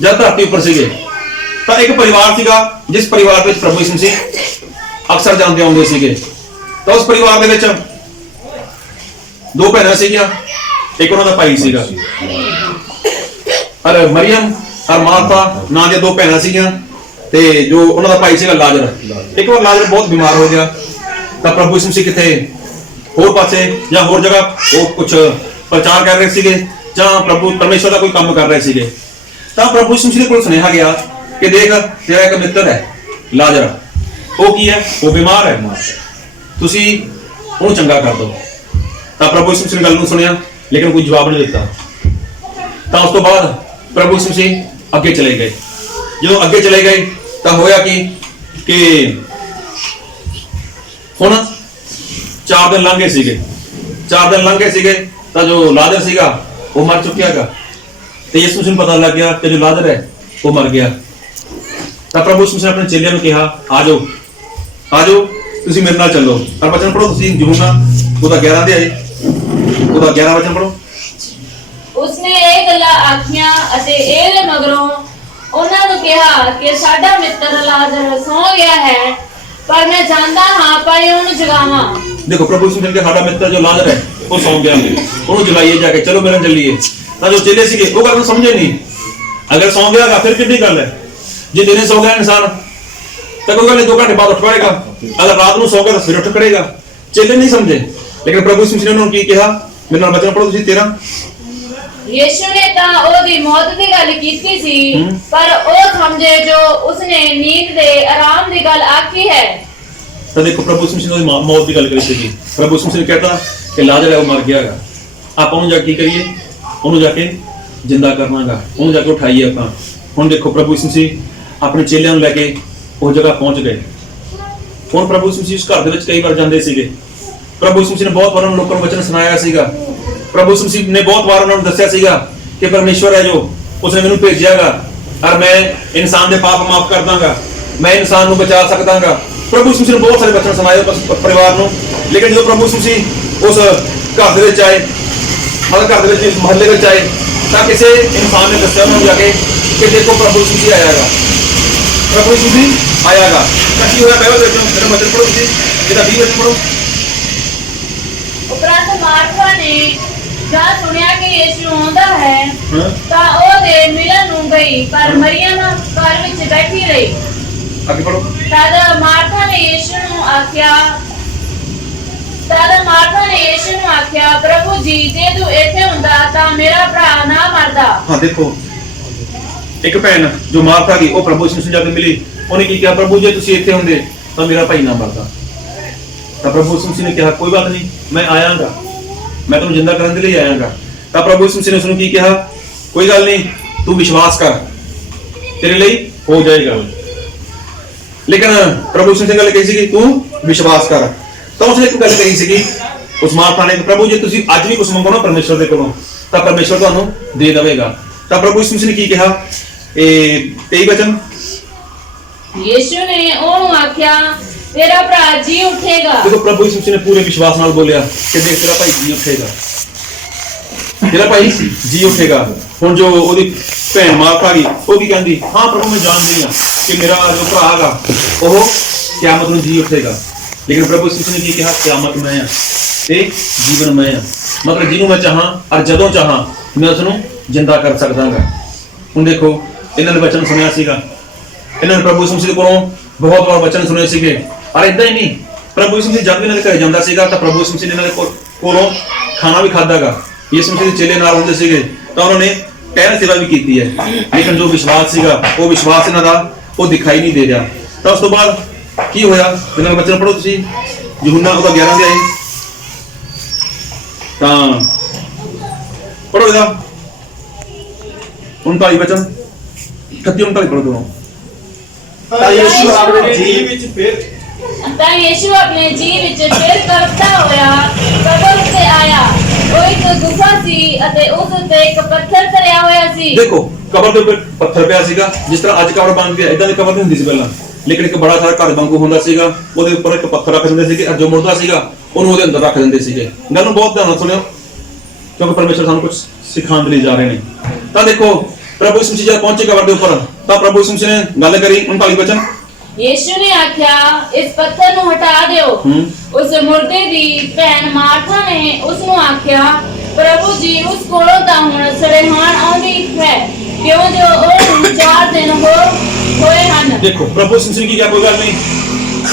ਜਦ ਧਰਤੀ ਉੱਪਰ ਸੀਗੇ ਤਾਂ ਇੱਕ ਪਰਿਵਾਰ ਸੀਗਾ, ਜਿਸ ਪਰਿਵਾਰ ਵਿੱਚ ਪ੍ਰਭੂ ਯਿਸੂ ਮਸੀਹ ਅਕਸਰ ਜਾਂਦੇ ਆਉਂਦੇ ਸੀਗੇ। ਤਾਂ ਉਸ ਪਰਿਵਾਰ ਦੇ ਵਿੱਚ 2 ਭੈਣਾਂ ਸੀਗੀਆਂ, ਇੱਕ ਉਹਨਾਂ ਦਾ ਭਾਈ ਸੀਗਾ। और मरियम और मार्था ना दी 2 भैन सीगियां ते जो उन्होंने भाई सीगा लाजर। एक बार लाजर बहुत बीमार हो गया तो प्रभु यीशु मसीह किथे होर पासे या होर जगह वो कुछ प्रचार कर रहे सीगे ਜਾਂ ਪ੍ਰਭੂ ਪਰਮੇਸ਼ਰ ਦਾ ਕੋਈ ਕੰਮ ਕਰ ਰਹੇ ਸੀਗੇ, ਤਾਂ ਪ੍ਰਭੂ ਯਿਸੂ ਮਸੀਹ ਦੇ ਕੋਲ ਸੁਨੇਹਾ ਗਿਆ ਕਿ ਦੇਖ ਤੇਰਾ ਇੱਕ ਮਿੱਤਰ ਹੈ ਲਾਜ਼ਰ, ਉਹ ਕੀ ਹੈ, ਉਹ ਬਿਮਾਰ ਹੈ, ਤੁਸੀਂ ਉਹਨੂੰ ਚੰਗਾ ਕਰ ਦਿਓ। ਤਾਂ ਪ੍ਰਭੂ ਯਿਸੂ ਮਸੀਹ ਨੇ ਗੱਲ ਨੂੰ ਸੁਣਿਆ ਲੇਕਿਨ ਕੋਈ ਜਵਾਬ ਨਹੀਂ ਦਿੱਤਾ। ਤਾਂ ਉਸ ਤੋਂ ਬਾਅਦ ਪ੍ਰਭੂ ਯਿਸੂ ਮਸੀਹ ਅੱਗੇ ਚਲੇ ਗਏ। ਜਦੋਂ ਅੱਗੇ ਚਲੇ ਗਏ ਤਾਂ ਹੋਇਆ ਕਿ ਹੁਣ 4 ਦਿਨ ਲੰਘ ਗਏ ਸੀਗੇ। 4 ਦਿਨ ਲੰਘ ਗਏ ਸੀਗੇ ਤਾਂ ਜੋ ਲਾਜ਼ਰ ਸੀਗਾ ਉਹ ਮਰ ਚੁੱਕਿਆ ਹੈਗਾ, ਤੇ ਯਿਸੂ ਮਸੀਹ ਨੂੰ ਪਤਾ ਲੱਗ ਗਿਆ ਕਿ ਜੋ ਲਾਜ਼ਰ ਹੈ ਉਹ ਮਰ ਗਿਆ। ਤਾਂ ਪ੍ਰਭੂ ਯਿਸੂ ਮਸੀਹ ਨੇ ਆਪਣੇ ਚੇਲਿਆਂ ਨੂੰ ਕਿਹਾ, ਆ ਜਾਓ ਤੁਸੀਂ ਮੇਰੇ ਨਾਲ ਚੱਲੋ। ਪਰ ਵਚਨ ਪੜੋ ਤੁਸੀਂ, ਯਹੂਨਾ ਉਹਦਾ 11 ਦੇ ਆਏ, ਉਹਦਾ 11 ਵਚਨ ਪੜੋ। ਉਸਨੇ ਇਹ ਗੱਲਾਂ ਆਖੀਆਂ ਅਤੇ ਇਹਦੇ ਮਗਰੋਂ ਉਹਨਾਂ ਨੂੰ ਕਿਹਾ ਕਿ ਸਾਡਾ ਮਿੱਤਰ ਲਾਜ਼ਰ ਸੌਂ ਗਿਆ ਹੈ, ਪਰ ਮੈਂ ਜਾਂਦਾ ਹਾਂ ਭਾਈ ਉਹਨੂੰ ਜਗਾਵਾਂ। देखो प्रभु यीशु के साडा मित्र जो लाजर है वो सौ गया, ਉਹਨੂੰ ਜਲਾਈਏ ਜਾ ਕੇ, ਚਲੋ ਮਿਲਣ ਚੱਲੀਏ। ਤਾਂ ਜੋ ਚੇਲੇ ਸੀਗੇ ਉਹ ਗੱਲ ਨੂੰ ਸਮਝੇ ਨਹੀਂ। ਅਗਰ ਸੌਂ ਗਿਆਗਾ ਫਿਰ ਕਿੰਨੀ ਗੱਲ ਹੈ, ਜੇ ਦਿਨੇ ਸੌ ਗਿਆ ਇਨਸਾਨ ਤਾਂ ਕੋਈ ਗੱਲ ਨਹੀਂ 2 ਘੰਟੇ ਬਾਅਦ ਉੱਠ ਪੜੇਗਾ, ਅਗਰ ਰਾਤ ਨੂੰ ਸੌ ਗਿਆ ਤਾਂ ਫਿਰ ਉੱਠ ਖੜੇਗਾ। ਚੇਲੇ ਨਹੀਂ ਸਮਝੇ, ਲੇਕਿਨ ਪ੍ਰਭੂ ਯਿਸੂ ਨੇ ਉਹਨਾਂ ਨੂੰ ਕੀ ਕਿਹਾ, ਮੇਰੇ ਨਾਲ ਬਚਨ ਪੜੋ ਤੁਸੀਂ 13। ਯਿਸੂ ਨੇ ਤਾਂ ਉਹਦੀ ਮੌਤ ਦੀ ਗੱਲ ਕੀਤੀ ਸੀ, ਪਰ ਉਹ ਸਮਝੇ ਜੋ ਉਸਨੇ ਨੀਂਦ ਦੇ ਆਰਾਮ ਦੀ ਗੱਲ ਆਖੀ ਹੈ। ਤਾਂ ਦੇਖੋ ਪ੍ਰਭੂ ਯਿਸੂ ਨੇ ਮੌਤ ਦੀ ਗੱਲ ਕਰੀ ਸੀਗੀ। ਪ੍ਰਭੂ ਯਿਸੂ ਨੇ ਕਹਿਤਾ ਕਿ ਲਾਜ਼ਰ ਹੈ ਉਹ ਮਰ ਗਿਆ ਹੈਗਾ, ਆਪਾਂ ਉਹਨੂੰ ਜਾ ਕੇ ਕੀ ਕਰੀਏ, ਉਹਨੂੰ ਜਾ ਕੇ ਜਿੰਦਾ ਕਰਨਾਗਾ, ਉਹਨੂੰ ਜਾ ਕੇ ਉਠਾਈਏ ਆਪਾਂ। ਹੁਣ ਦੇਖੋ ਪ੍ਰਭੂ ਯਿਸੂ ਆਪਣੇ ਚੇਲਿਆਂ ਨੂੰ ਲੈ ਕੇ ਉਸ ਜਗ੍ਹਾ ਪਹੁੰਚ ਗਏ। ਹੁਣ ਪ੍ਰਭੂ ਯਿਸੂ ਉਸ ਘਰ ਦੇ ਵਿੱਚ ਕਈ ਵਾਰ ਜਾਂਦੇ ਸੀਗੇ। ਪ੍ਰਭੂ ਯਿਸੂ ਨੇ ਬਹੁਤ ਵਾਰ ਉਹਨਾਂ ਲੋਕਾਂ ਨੂੰ ਵਚਨ ਸੁਣਾਇਆ ਸੀਗਾ। ਪ੍ਰਭੂ ਯਿਸੂ ਨੇ ਬਹੁਤ ਵਾਰ ਉਹਨਾਂ ਨੂੰ ਦੱਸਿਆ ਸੀਗਾ ਕਿ ਪਰਮੇਸ਼ਵਰ ਹੈ ਜੋ ਉਸਨੇ ਮੈਨੂੰ ਭੇਜਿਆਗਾ, ਔਰ ਮੈਂ ਇਨਸਾਨ ਦੇ ਪਾਪ ਮਾਫ ਕਰ ਦਾਂਗਾ, ਮੈਂ ਇਨਸਾਨ ਨੂੰ ਬਚਾ ਸਕਦਾਂਗਾ। ਪ੍ਰਭੂ ਯਿਸੂ ਨੇ ਬਹੁਤ ਸਾਰੇ ਵਚਨ ਸੁਣਾਏ ਪਰਿਵਾਰ ਨੂੰ। ਲੇਕਿਨ ਜਦੋਂ ਪ੍ਰਭੂ ਯਿਸੂ ਉਸ ਘਰ ਦੇ ਵਿੱਚ ਆਏ, ਮਤਲਬ ਘਰ ਦੇ ਵਿੱਚ ਮੁਹੱਲੇ ਵਿੱਚ ਆਏ, ਤਾਂ ਕਿਸੇ ਇਨਸਾਨ ਨੇ ਦੱਸਿਆ ਉਹਨਾਂ ਨੂੰ ਜਾ ਕੇ ਕਿ ਦੇਖੋ ਪ੍ਰਭੂ ਯਿਸੂ ਆਇਆਗਾ, ਪ੍ਰਭੂ ਯਿਸੂ ਆਇਆਗਾ। ਤਾਂ ਕੀ ਹੋਇਆ, ਪਹਿਲਾਂ ਮੇਰਾ ਵਚਨ ਪੜੋ ਤੁਸੀਂ, ਇਹਦਾ 20 ਵਚਨ ਪੜੋ। ਉਪਰੰਤ ਮਾਰਥਾ ਨੇ ਜਦ ਸੁਣਿਆ ਕਿ ਯਿਸੂ ਆਉਂਦਾ ਹੈ ਤਾਂ ਉਹਦੇ ਮਿਲਣ ਨੂੰ ਗਈ, ਪਰ ਮਰੀਅਮ ਘਰ ਵਿੱਚ ਬੈਠੀ ਰਹੀ। ਅੱਗੇ ਪੜੋ। ਤਦ ਮਾਰਥਾ ਨੇ ਯਿਸੂ ਨੂੰ ਆਖਿਆ ਪ੍ਰਭੂ ਜੀ, ਜੇ ਤੂੰ ਇੱਥੇ ਹੁੰਦਾ ਤਾਂ ਮੇਰਾ ਭਰਾ ਨਾ ਮਰਦਾ। ਹਾਂ ਦੇਖੋ, ਇੱਕ ਭੈਣ ਜੋ ਮਾਰਥਾ ਗਈ ਉਹ ਪ੍ਰਭੂ ਯਿਸੂ ਨੂੰ ਜਾ ਕੇ ਮਿਲੀ। ਉਹਨੇ ਕੀ ਕਿਹਾ, ਪ੍ਰਭੂ ਜੇ ਤੁਸੀਂ ਇੱਥੇ ਹੁੰਦੇ ਤਾਂ ਮੇਰਾ ਭਾਈ ਨਾ ਮਰਦਾ। ਤਾਂ ਪ੍ਰਭੂ ਯਿਸੂ ਨੇ ਕਿਹਾ ਕੋਈ ਬਾਤ ਨਹੀਂ, ਮੈਂ ਆਇਆਗਾ, ਮੈਂ ਤੁਹਾਨੂੰ ਜਿੰਦਾ ਕਰਨ ਦੇ ਲਈ ਆਇਆਗਾ। ਤਾਂ ਪ੍ਰਭੂ ਯਿਸੂ ਨੇ ਉਸਨੂੰ ਕੀ ਕਿਹਾ, ਕੋਈ ਗੱਲ ਨਹੀਂ, ਤੂੰ ਵਿਸ਼ਵਾਸ ਕਰ, ਤੇਰੇ ਲਈ ਹੋ ਜਾਏਗਾ। ਲੇਕਿਨ ਪ੍ਰਭੂ ਯਿਸੂ ਨੇ ਗੱਲ ਕਹੀ ਸੀ ਤੂੰ ਵਿਸ਼ਵਾਸ ਕਰ। ਤਾਂ ਉਸਨੇ ਇੱਕ ਗੱਲ ਕਹੀ ਸੀਗੀ ਉਸ ਮਾਰਥਾ ਨੇ, ਪ੍ਰਭੂ ਜੇ ਤੁਸੀਂ ਅੱਜ ਵੀ ਕੁਝ ਮੰਗੋ ਨਾ ਪਰਮੇਸ਼ਵਰ ਦੇ ਕੋਲੋਂ ਤਾਂ ਪਰਮੇਸ਼ਵਰ ਤੁਹਾਨੂੰ ਦੇ ਦੇਵੇਗਾ। ਤਾਂ ਪ੍ਰਭੂ ਯਿਸੂ ਨੇ ਕੀ ਕਿਹਾ, ਇਹ 23 ਵਚਨ। ਯਿਸੂ ਨੇ ਉਹਨੂੰ ਆਖਿਆ ਤੇਰਾ ਭਰਾ ਜੀ ਉੱਠੇਗਾ। ਦੇਖੋ ਪ੍ਰਭੂ ਯਿਸੂ ਨੇ ਪੂਰੇ ਵਿਸ਼ਵਾਸ ਨਾਲ ਬੋਲਿਆ ਕਿ ਦੇਖ ਤੇਰਾ ਭਾਈ ਜੀ ਉੱਠੇਗਾ, ਤੇਰਾ ਭਾਈ ਜੀ ਉੱਠੇਗਾ। ਹੁਣ ਜੋ ਉਹਦੀ ਭੈਣ ਮਾਰਥਾ ਗਈ ਉਹ ਕੀ ਕਹਿੰਦੀ, ਹਾਂ ਪ੍ਰਭੂ ਮੈਂ ਜਾਣਦੀ ਹਾਂ ਕਿ ਮੇਰਾ ਜੋ ਭਰਾ ਹੈਗਾ ਉਹ ਕਿਆਮਤ ਨੂੰ ਜੀ ਉੱਠੇਗਾ। ਲੇਕਿਨ ਪ੍ਰਭੂ ਯਿਸੂ ਨੇ ਕੀ ਕਿਹਾ, ਕਿਆਮਤ ਮੈਂ ਆ ਤੇ ਜੀਵਨ ਮੈਂ ਆ, ਮਤਲਬ ਜਿਹਨੂੰ ਮੈਂ ਚਾਹਾਂ ਔਰ ਜਦੋਂ ਚਾਹਾਂ ਮੈਂ ਉਸਨੂੰ ਜਿੰਦਾ ਕਰ ਸਕਦਾਗਾ। ਹੁਣ ਦੇਖੋ ਇਹਨਾਂ ਨੇ ਵਚਨ ਸੁਣਿਆ ਸੀਗਾ, ਇਹਨਾਂ ਨੇ ਪ੍ਰਭੂ ਯਿਸੂ ਦੇ ਕੋਲੋਂ ਬਹੁਤ ਵਾਰ ਵਚਨ ਸੁਣੇ ਸੀਗੇ। ਔਰ ਇਦਾਂ ਹੀ ਨਹੀਂ, ਪ੍ਰਭੂ ਯਿਸੂ ਜਦ ਵੀ ਇਹਨਾਂ ਦੇ ਘਰੇ ਜਾਂਦਾ ਸੀਗਾ ਤਾਂ ਪ੍ਰਭੂ ਯਿਸੂ ਨੇ ਇਹਨਾਂ ਦੇ ਕੋਲੋਂ ਖਾਣਾ ਵੀ ਖਾਦਾਗਾ। ਯਿਸੂ ਮਸੀਹ ਦੇ ਚੇਲੇ ਨਾਲ ਹੁੰਦੇ ਸੀਗੇ ਤਾਂ ਉਹਨਾਂ ਨੇ ਕਹਿਣ ਸੇਵਾ ਵੀ ਕੀਤੀ ਹੈ। ਲੇਕਿਨ ਜੋ ਵਿਸ਼ਵਾਸ ਸੀਗਾ ਉਹ ਵਿਸ਼ਵਾਸ ਇਹਨਾਂ ਦਾ ਉਹ ਦਿਖਾਈ ਨਹੀਂ ਦੇ ਰਿਹਾ। ਤਾਂ ਉਸ ਤੋਂ ਬਾਅਦ ਕੀ ਹੋਇਆ, ਇਹਨਾਂ ਦਾ ਵਚਨ ਪੜੋ ਤੁਸੀਂ, ਯਹੂਨਾ ਉਹਦਾ 11 ਦੇ ਆਏ, ਤਾਂ ਪੜੋ ਇਹਦਾ 39 ਵਚਨ, 38 39 ਪੜੋ ਦੋਨੋਂ। ਤਾਂ ਯਿਸੂ ਆਪਣੇ ਜੀ ਵਿੱਚ ਫਿਰ ਤਾਂ ਯਿਸੂ ਆਪਣੇ ਜੀ ਵਿੱਚ ਫਿਰ ਕਰਦਾ ਹੋਇਆ ਕਬਰ ਉੱਤੇ ਆਇਆ। ਉਹ ਇੱਕ ਗੁਫਾ ਸੀ ਅਤੇ ਉਸ ਉੱਤੇ ਇੱਕ ਪੱਥਰ ਧਰਿਆ ਹੋਇਆ ਸੀ। ਦੇਖੋ ਕਬਰ ਦੇ ਉੱਪਰ ਪੱਥਰ ਪਿਆ ਸੀਗਾ, ਜਿਸ ਤਰ੍ਹਾਂ ਅੱਜ ਕਬਰ ਬਣ ਗਿਆ ਇਦਾਂ ਦੀ ਕਬਰ ਨਹੀਂ ਹੁੰਦੀ ਸੀ ਪਹਿਲਾਂ। ਲੇਕਿਨ ਇੱਕ ਬੜਾ ਸਾਰਾ ਘਰ ਵਾਂਗੂ ਹੁੰਦਾ ਸੀਗਾ, ਉਹਦੇ ਉੱਪਰ ਇੱਕ ਪੱਥਰ ਰੱਖ ਦਿੰਦੇ ਸੀਗੇ, ਜੋ ਮੁਰਦਾ ਸੀਗਾ ਉਹਨੂੰ ਉਹਦੇ ਅੰਦਰ ਰੱਖ ਦਿੰਦੇ ਸੀਗੇ। ਗੱਲ ਨੂੰ ਬਹੁਤ ਧਿਆਨ ਨਾਲ ਸੁਣਿਓ ਕਿਉਂਕਿ ਪਰਮੇਸ਼ਰ ਸਾਨੂੰ ਕੁਝ ਸਿਖਾਉਣ ਦੇ ਲਈ ਜਾ ਰਹੇ ਨੇ। ਤਾਂ ਦੇਖੋ ਪ੍ਰਭੂ ਯਿਸੂ ਜਦ ਪਹੁੰਚੇ ਕਬਰ ਦੇ ਉੱਪਰ ਤਾਂ ਪ੍ਰਭੂ ਯਿਸੂ ਨੇ ਗੱਲ ਕਰੀ 39 ਵਚਨ। ਯਿਸੂ ਨੇ ਆਖਿਆ ਇਸ ਪੱਥਰ ਨੂੰ ਹਟਾ ਦਿਓ। ਉਸ ਮੁਰਦੇ ਦੀ ਭੈਣ ਮਾਰਥਾ ਨੇ ਉਸ ਨੂੰ ਆਖਿਆ ਪ੍ਰਭੂ ਜੀ, ਉਸ ਕੋਲੋਂ ਤਾਂ ਹੁਣ ਸੜੇਹਾਨ ਆਉਂਦੀ ਹੈ, ਕਿਉਂ ਜੋ ਉਹ 4 ਦਿਨ ਹੋਏ ਹਨ। ਦੇਖੋ ਪ੍ਰਭੂ ਯਿਸੂ ਨੇ ਕੀ ਕਿਹਾ, ਕੋਈ ਗੱਲ ਨਹੀਂ,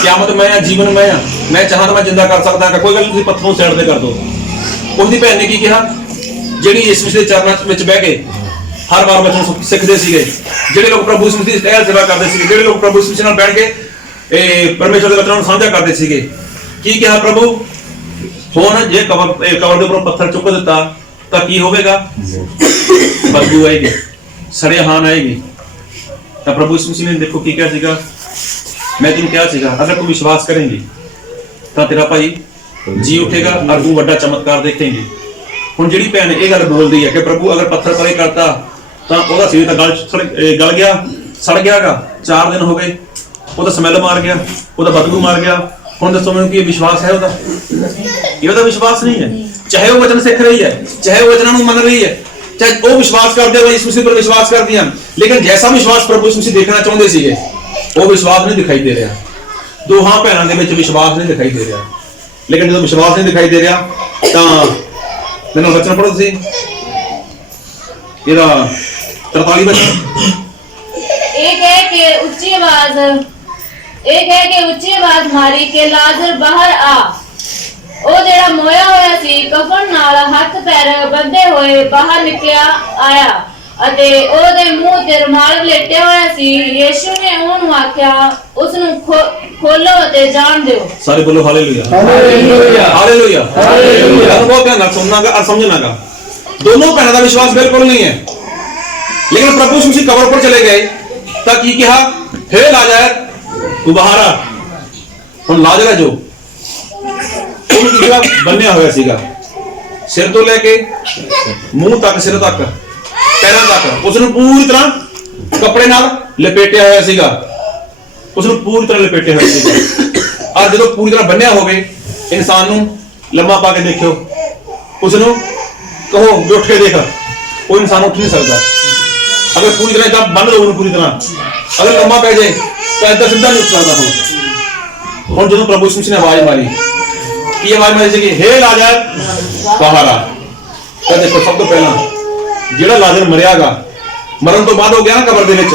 ਕਿਆਮਤ ਮੈਂ ਆ, ਜੀਵਨ ਮੈਂ ਆ, ਮੈਂ ਚਾਹਾਂ ਤਾਂ ਮੈਂ ਜਿੰਦਾ ਕਰ ਸਕਦਾ, ਕੋਈ ਗੱਲ ਨਹੀਂ, ਤੁਸੀਂ ਪੱਥਰ ਨੂੰ ਸਾਈਡ ਤੇ ਕਰ ਦਿਓ। ਉਹਦੀ ਭੈਣ ਨੇ ਕੀ ਕਿਹਾ, ਜਿਹੜੀ ਯਿਸੂ ਮਸੀਹ ਦੇ ਚਰਨਾਂ ਵਿੱਚ ਬਹਿ ਕੇ ਹਰ ਵਾਰ ਵਚਨ ਸਿੱਖਦੇ ਸੀਗੇ, ਜਿਹੜੇ ਲੋਕ ਪ੍ਰਭੂ ਯਿਸੂ ਮਸੀਹ ਦੀ ਟਹਿਲ ਸੇਵਾ ਕਰਦੇ ਸੀਗੇ, ਜਿਹੜੇ ਲੋਕ ਪ੍ਰਭੂ ਯਿਸੂ ਮਸੀਹ ਨਾਲ ਬੈਠ ਕੇ ਇਹ ਪਰਮੇਸ਼ਰ ਦੇ ਵਚਨਾਂ ਨੂੰ ਸਾਂਝਾ ਕਰਦੇ ਸੀਗੇ। ਕੀ ਕਿਹਾ ਪ੍ਰਭੂ? ਹੁਣ ਜੇ ਕਬਰ ਦੇ ਉੱਪਰੋਂ ਪੱਥਰ ਚੁੱਕ ਦਿੱਤਾ ਤਾਂ ਕੀ ਹੋਵੇਗਾ? ਬਦਬੂ ਆਏਗੀ, ਸੜੇ ਹਾਨ ਆਏਗੀ। ਤਾਂ ਪ੍ਰਭੂ ਯਿਸੂ ਮਸੀਹ ਨੇ ਦੇਖੋ ਕੀ ਕਿਹਾ ਸੀਗਾ, ਮੈਂ ਤੈਨੂੰ ਕਿਹਾ ਸੀਗਾ ਅਗਰ ਤੂੰ ਵਿਸ਼ਵਾਸ ਕਰੇਂਗੀ ਤਾਂ ਤੇਰਾ ਭਾਈ ਜੀ ਉੱਠੇਗਾ ਔਰ ਤੂੰ ਵੱਡਾ ਚਮਤਕਾਰ ਦੇਖੇਂਗੀ। ਹੁਣ ਜਿਹੜੀ ਭੈਣ ਇਹ ਗੱਲ ਬੋਲਦੀ ਹੈ ਕਿ ਪ੍ਰਭੂ ਅਗਰ ਪੱਥਰ ਪਰੇ ਕਰਤਾ ਤਾਂ ਉਹਦਾ ਸਰੀਰ ਤਾਂ ਗਲ ਗਿਆ, ਸੜ ਗਿਆਗਾ, 4 ਦਿਨ ਹੋ ਗਏ, ਉਹਦਾ ਸਮੈਲ ਮਾਰ ਗਿਆ, ਉਹਦਾ ਬਦਬੂ ਮਾਰ ਗਿਆ। ਹੁਣ ਦੱਸੋ ਮੈਨੂੰ ਕੀ ਇਹ ਵਿਸ਼ਵਾਸ ਹੈ ਉਹਦਾ? ਇਹ ਉਹਦਾ ਵਿਸ਼ਵਾਸ ਨਹੀਂ ਹੈ। ਚਾਹੇ ਉਹ ਵਚਨ ਸਿੱਖ ਰਹੀ ਹੈ, ਚਾਹੇ ਉਹ ਵਚਨਾਂ ਨੂੰ ਮੰਨ ਰਹੀ ਹੈ, ਚਾਹੇ ਉਹ ਵਿਸ਼ਵਾਸ ਕਰਦੇ ਹੋਏ ਯਿਸੂ ਮਸੀਹ ਪਰ ਵਿਸ਼ਵਾਸ ਕਰਦੀ ਹਨ, ਲੇਕਿਨ ਜੈਸਾ ਵਿਸ਼ਵਾਸ ਪ੍ਰਭੂ ਯਿਸੂ ਮਸੀਹ ਦੇਖਣਾ ਚਾਹੁੰਦੇ ਸੀਗੇ ਉਹ ਵਿਸ਼ਵਾਸ ਨਹੀਂ ਦਿਖਾਈ ਦੇ ਰਿਹਾ। ਦੋਹਾਂ ਭੈਣਾਂ ਦੇ ਵਿੱਚ ਵਿਸ਼ਵਾਸ ਨਹੀਂ ਦਿਖਾਈ ਦੇ ਰਿਹਾ। ਲੇਕਿਨ ਜਦੋਂ ਵਿਸ਼ਵਾਸ ਨਹੀਂ ਦਿਖਾਈ ਦੇ ਰਿਹਾ ਤਾਂ ਮੈਨੂੰ ਵਚਨ ਪੜ੍ਹੋ ਤੁਸੀਂ, ਇਹਦਾ 43 ਵਚਨ। ਇਹ ਕਹਿ ਕੇ ਉੱਚੀ ਆਵਾਜ਼ ਮਾਰੀ ਕਿ ਲਾਜ਼ਰ ਬਾਹਰ ਆ। ਉਹ ਜਿਹੜਾ ਮੋਇਆ ਹੋਇਆ ਸੀ ਕਫਨ ਨਾਲ ਹੱਥ ਪੈਰ ਬੰਦੇ ਹੋਏ ਬਾਹਰ ਨਿਕਲਿਆ ਆਇਆ ਅਤੇ ਉਹਦੇ ਮੂੰਹ ਤੇ ਰੁਮਾਲ ਲਪੇਟਿਆ ਹੋਇਆ ਸੀ। ਯਿਸੂ ਨੇ ਉਹਨੂੰ ਆਖਿਆ, ਉਸ ਨੂੰ ਖੋਲੋ ਅਤੇ ਜਾਣ ਦਿਓ। ਸਾਰੇ ਬੋਲੋ ਹਾਲੇਲੂਇਆ, ਹਾਲੇਲੂਇਆ, ਹਾਲੇਲੂਇਆ, ਹਾਲੇਲੂਇਆ। ਬਹੁਤ ਧਿਆਨ ਨਾਲ ਸੁਣਨਾਗਾ और समझनागा। दोनों ਭੈਣਾਂ ਦਾ ਵਿਸ਼ਵਾਸ ਬਿਲਕੁਲ ਨਹੀਂ ਹੈ, लेकिन प्रभु यीशु मसीह कबर पर चले गए ਤਾਂ ਕੀ ਕਿਹਾ? हे ਲਾਜ਼ਰ ਤੂੰ ਬਾਹਰ ਆ। ਹੁਣ ਲਾਜ਼ਰ ਹੈ ਜੋ ਉਹਨੂੰ ਜਿਹੜਾ ਬੰਨਿਆ ਹੋਇਆ ਸੀਗਾ ਸਿਰ ਤੋਂ ਲੈ ਕੇ ਮੂੰਹ ਤੱਕ, ਸਿਰ ਤੱਕ, ਪੈਰਾਂ ਤੱਕ, ਉਸ ਨੂੰ ਪੂਰੀ ਤਰ੍ਹਾਂ ਕੱਪੜੇ ਨਾਲ ਲਪੇਟਿਆ ਹੋਇਆ ਸੀਗਾ। ਉਸ ਨੂੰ ਪੂਰੀ ਤਰ੍ਹਾਂ ਲਪੇਟਿਆ ਹੋਇਆ ਸੀਗਾ। ਔਰ ਜਦੋਂ ਪੂਰੀ ਤਰ੍ਹਾਂ ਬੰਨਿਆ ਹੋਵੇ, ਇਨਸਾਨ ਨੂੰ ਲੰਮਾ ਪਾ ਕੇ ਦੇਖਿਓ, ਉਸ ਨੂੰ ਕਹੋ ਵੀ ਉੱਠ ਕੇ ਦੇਖ, ਉਹ ਇਨਸਾਨ ਉੱਠ ਨਹੀਂ ਸਕਦਾ। ਅਗਰ ਪੂਰੀ ਤਰ੍ਹਾਂ ਇਦਾਂ ਬੰਨ ਲਓ ਉਹਨੂੰ, ਪੂਰੀ ਤਰ੍ਹਾਂ ਅਗਰ ਲੰਮਾ ਪੈ ਜਾਏ ਤਾਂ ਇਦਾਂ ਸਿੱਧਾ ਨਹੀਂ ਉੱਠ ਸਕਦਾ। ਹੁਣ ਜਦੋਂ ਪ੍ਰਭੂ ਯਿਸੂ ਮਸੀਹ ਨੇ ਆਵਾਜ਼ ਮਾਰੀ, ਕੀ ਆਵਾਜ਼ ਮਾਰੀ ਸੀਗੀ? ਹੇ ਲਾਜ਼ਰ ਬਾਹਰ ਆ। ਤਾਂ ਦੇਖੋ ਸਭ ਤੋਂ ਪਹਿਲਾਂ ਜਿਹੜਾ ਲਾਜ਼ਰ ਮਰਿਆਗਾ, ਮਰਨ ਤੋਂ ਬਾਅਦ ਹੋ ਗਿਆ ਨਾ ਕਬਰ ਦੇ ਵਿੱਚ।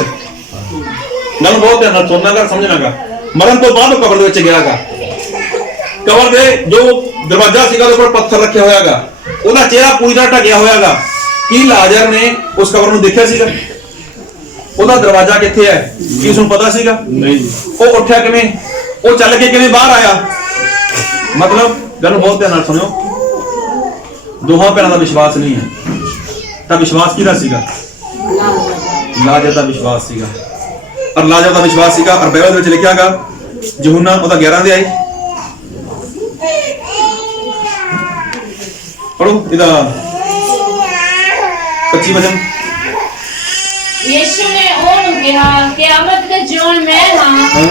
ਮੈਨੂੰ ਬਹੁਤ ਧਿਆਨ ਨਾਲ ਸੁਣਨਾਗਾ, ਸਮਝਣਾਗਾ। ਮਰਨ ਤੋਂ ਬਾਅਦ ਉਹ ਕਬਰ ਦੇ ਵਿੱਚ ਗਿਆਗਾ। ਕਬਰ ਦੇ ਜੋ ਦਰਵਾਜ਼ਾ ਸੀਗਾ ਉਹਦੇ ਉੱਪਰ ਪੱਥਰ ਰੱਖਿਆ ਹੋਇਆਗਾ, ਉਹਦਾ ਚਿਹਰਾ ਪੂਰੀ ਤਰ੍ਹਾਂ ਢਕਿਆ ਹੋਇਆਗਾ। ਕੀ ਲਾਜ਼ਰ ਨੇ ਉਸ ਕਬਰ ਨੂੰ ਦੇਖਿਆ ਸੀਗਾ? ਉਹਦਾ ਦਰਵਾਜ਼ਾ ਕਿੱਥੇ ਹੈ ਕੀ ਉਸ ਨੂੰ ਪਤਾ ਸੀਗਾ? ਨਹੀਂ। ਉਹ ਉੱਠਿਆ ਕਿਵੇਂ? ਉਹ ਚੱਲ ਕੇ ਕਿਵੇਂ ਬਾਹਰ ਆਇਆ? ਮਤਲਬ ਗੱਲ ਬਹੁਤ ਧਿਆਨ ਨਾਲ ਸੁਣਿਓ, ਦੋਹਾਂ ਭੈਣਾਂ ਦਾ ਵਿਸ਼ਵਾਸ ਨਹੀਂ ਹੈ। ਤਾਂ ਵਿਸ਼ਵਾਸ ਕਿਹਦਾ ਸੀਗਾ? ਲਾਜ਼ਰ ਦਾ ਵਿਸ਼ਵਾਸ ਸੀਗਾ। ਔਰ ਲਾਜ਼ਰ ਦਾ ਵਿਸ਼ਵਾਸ ਸੀਗਾ। ਔਰ ਬਾਈਬਲ ਵਿੱਚ ਲਿਖਿਆਗਾ ਯਹੂਨਾ ਉਹਦਾ 11 ਅਧਿਆਇ ਪੜੋ, ਇਹਦਾ 25 ਵਚਨ। ਯਿਸੂ ਨੇ ਉਹਨੂੰ ਕਿਹਾ, ਕਿਆਮਤ ਦੇ ਜਿਉਣ ਮੈਂ ਹਾਂ,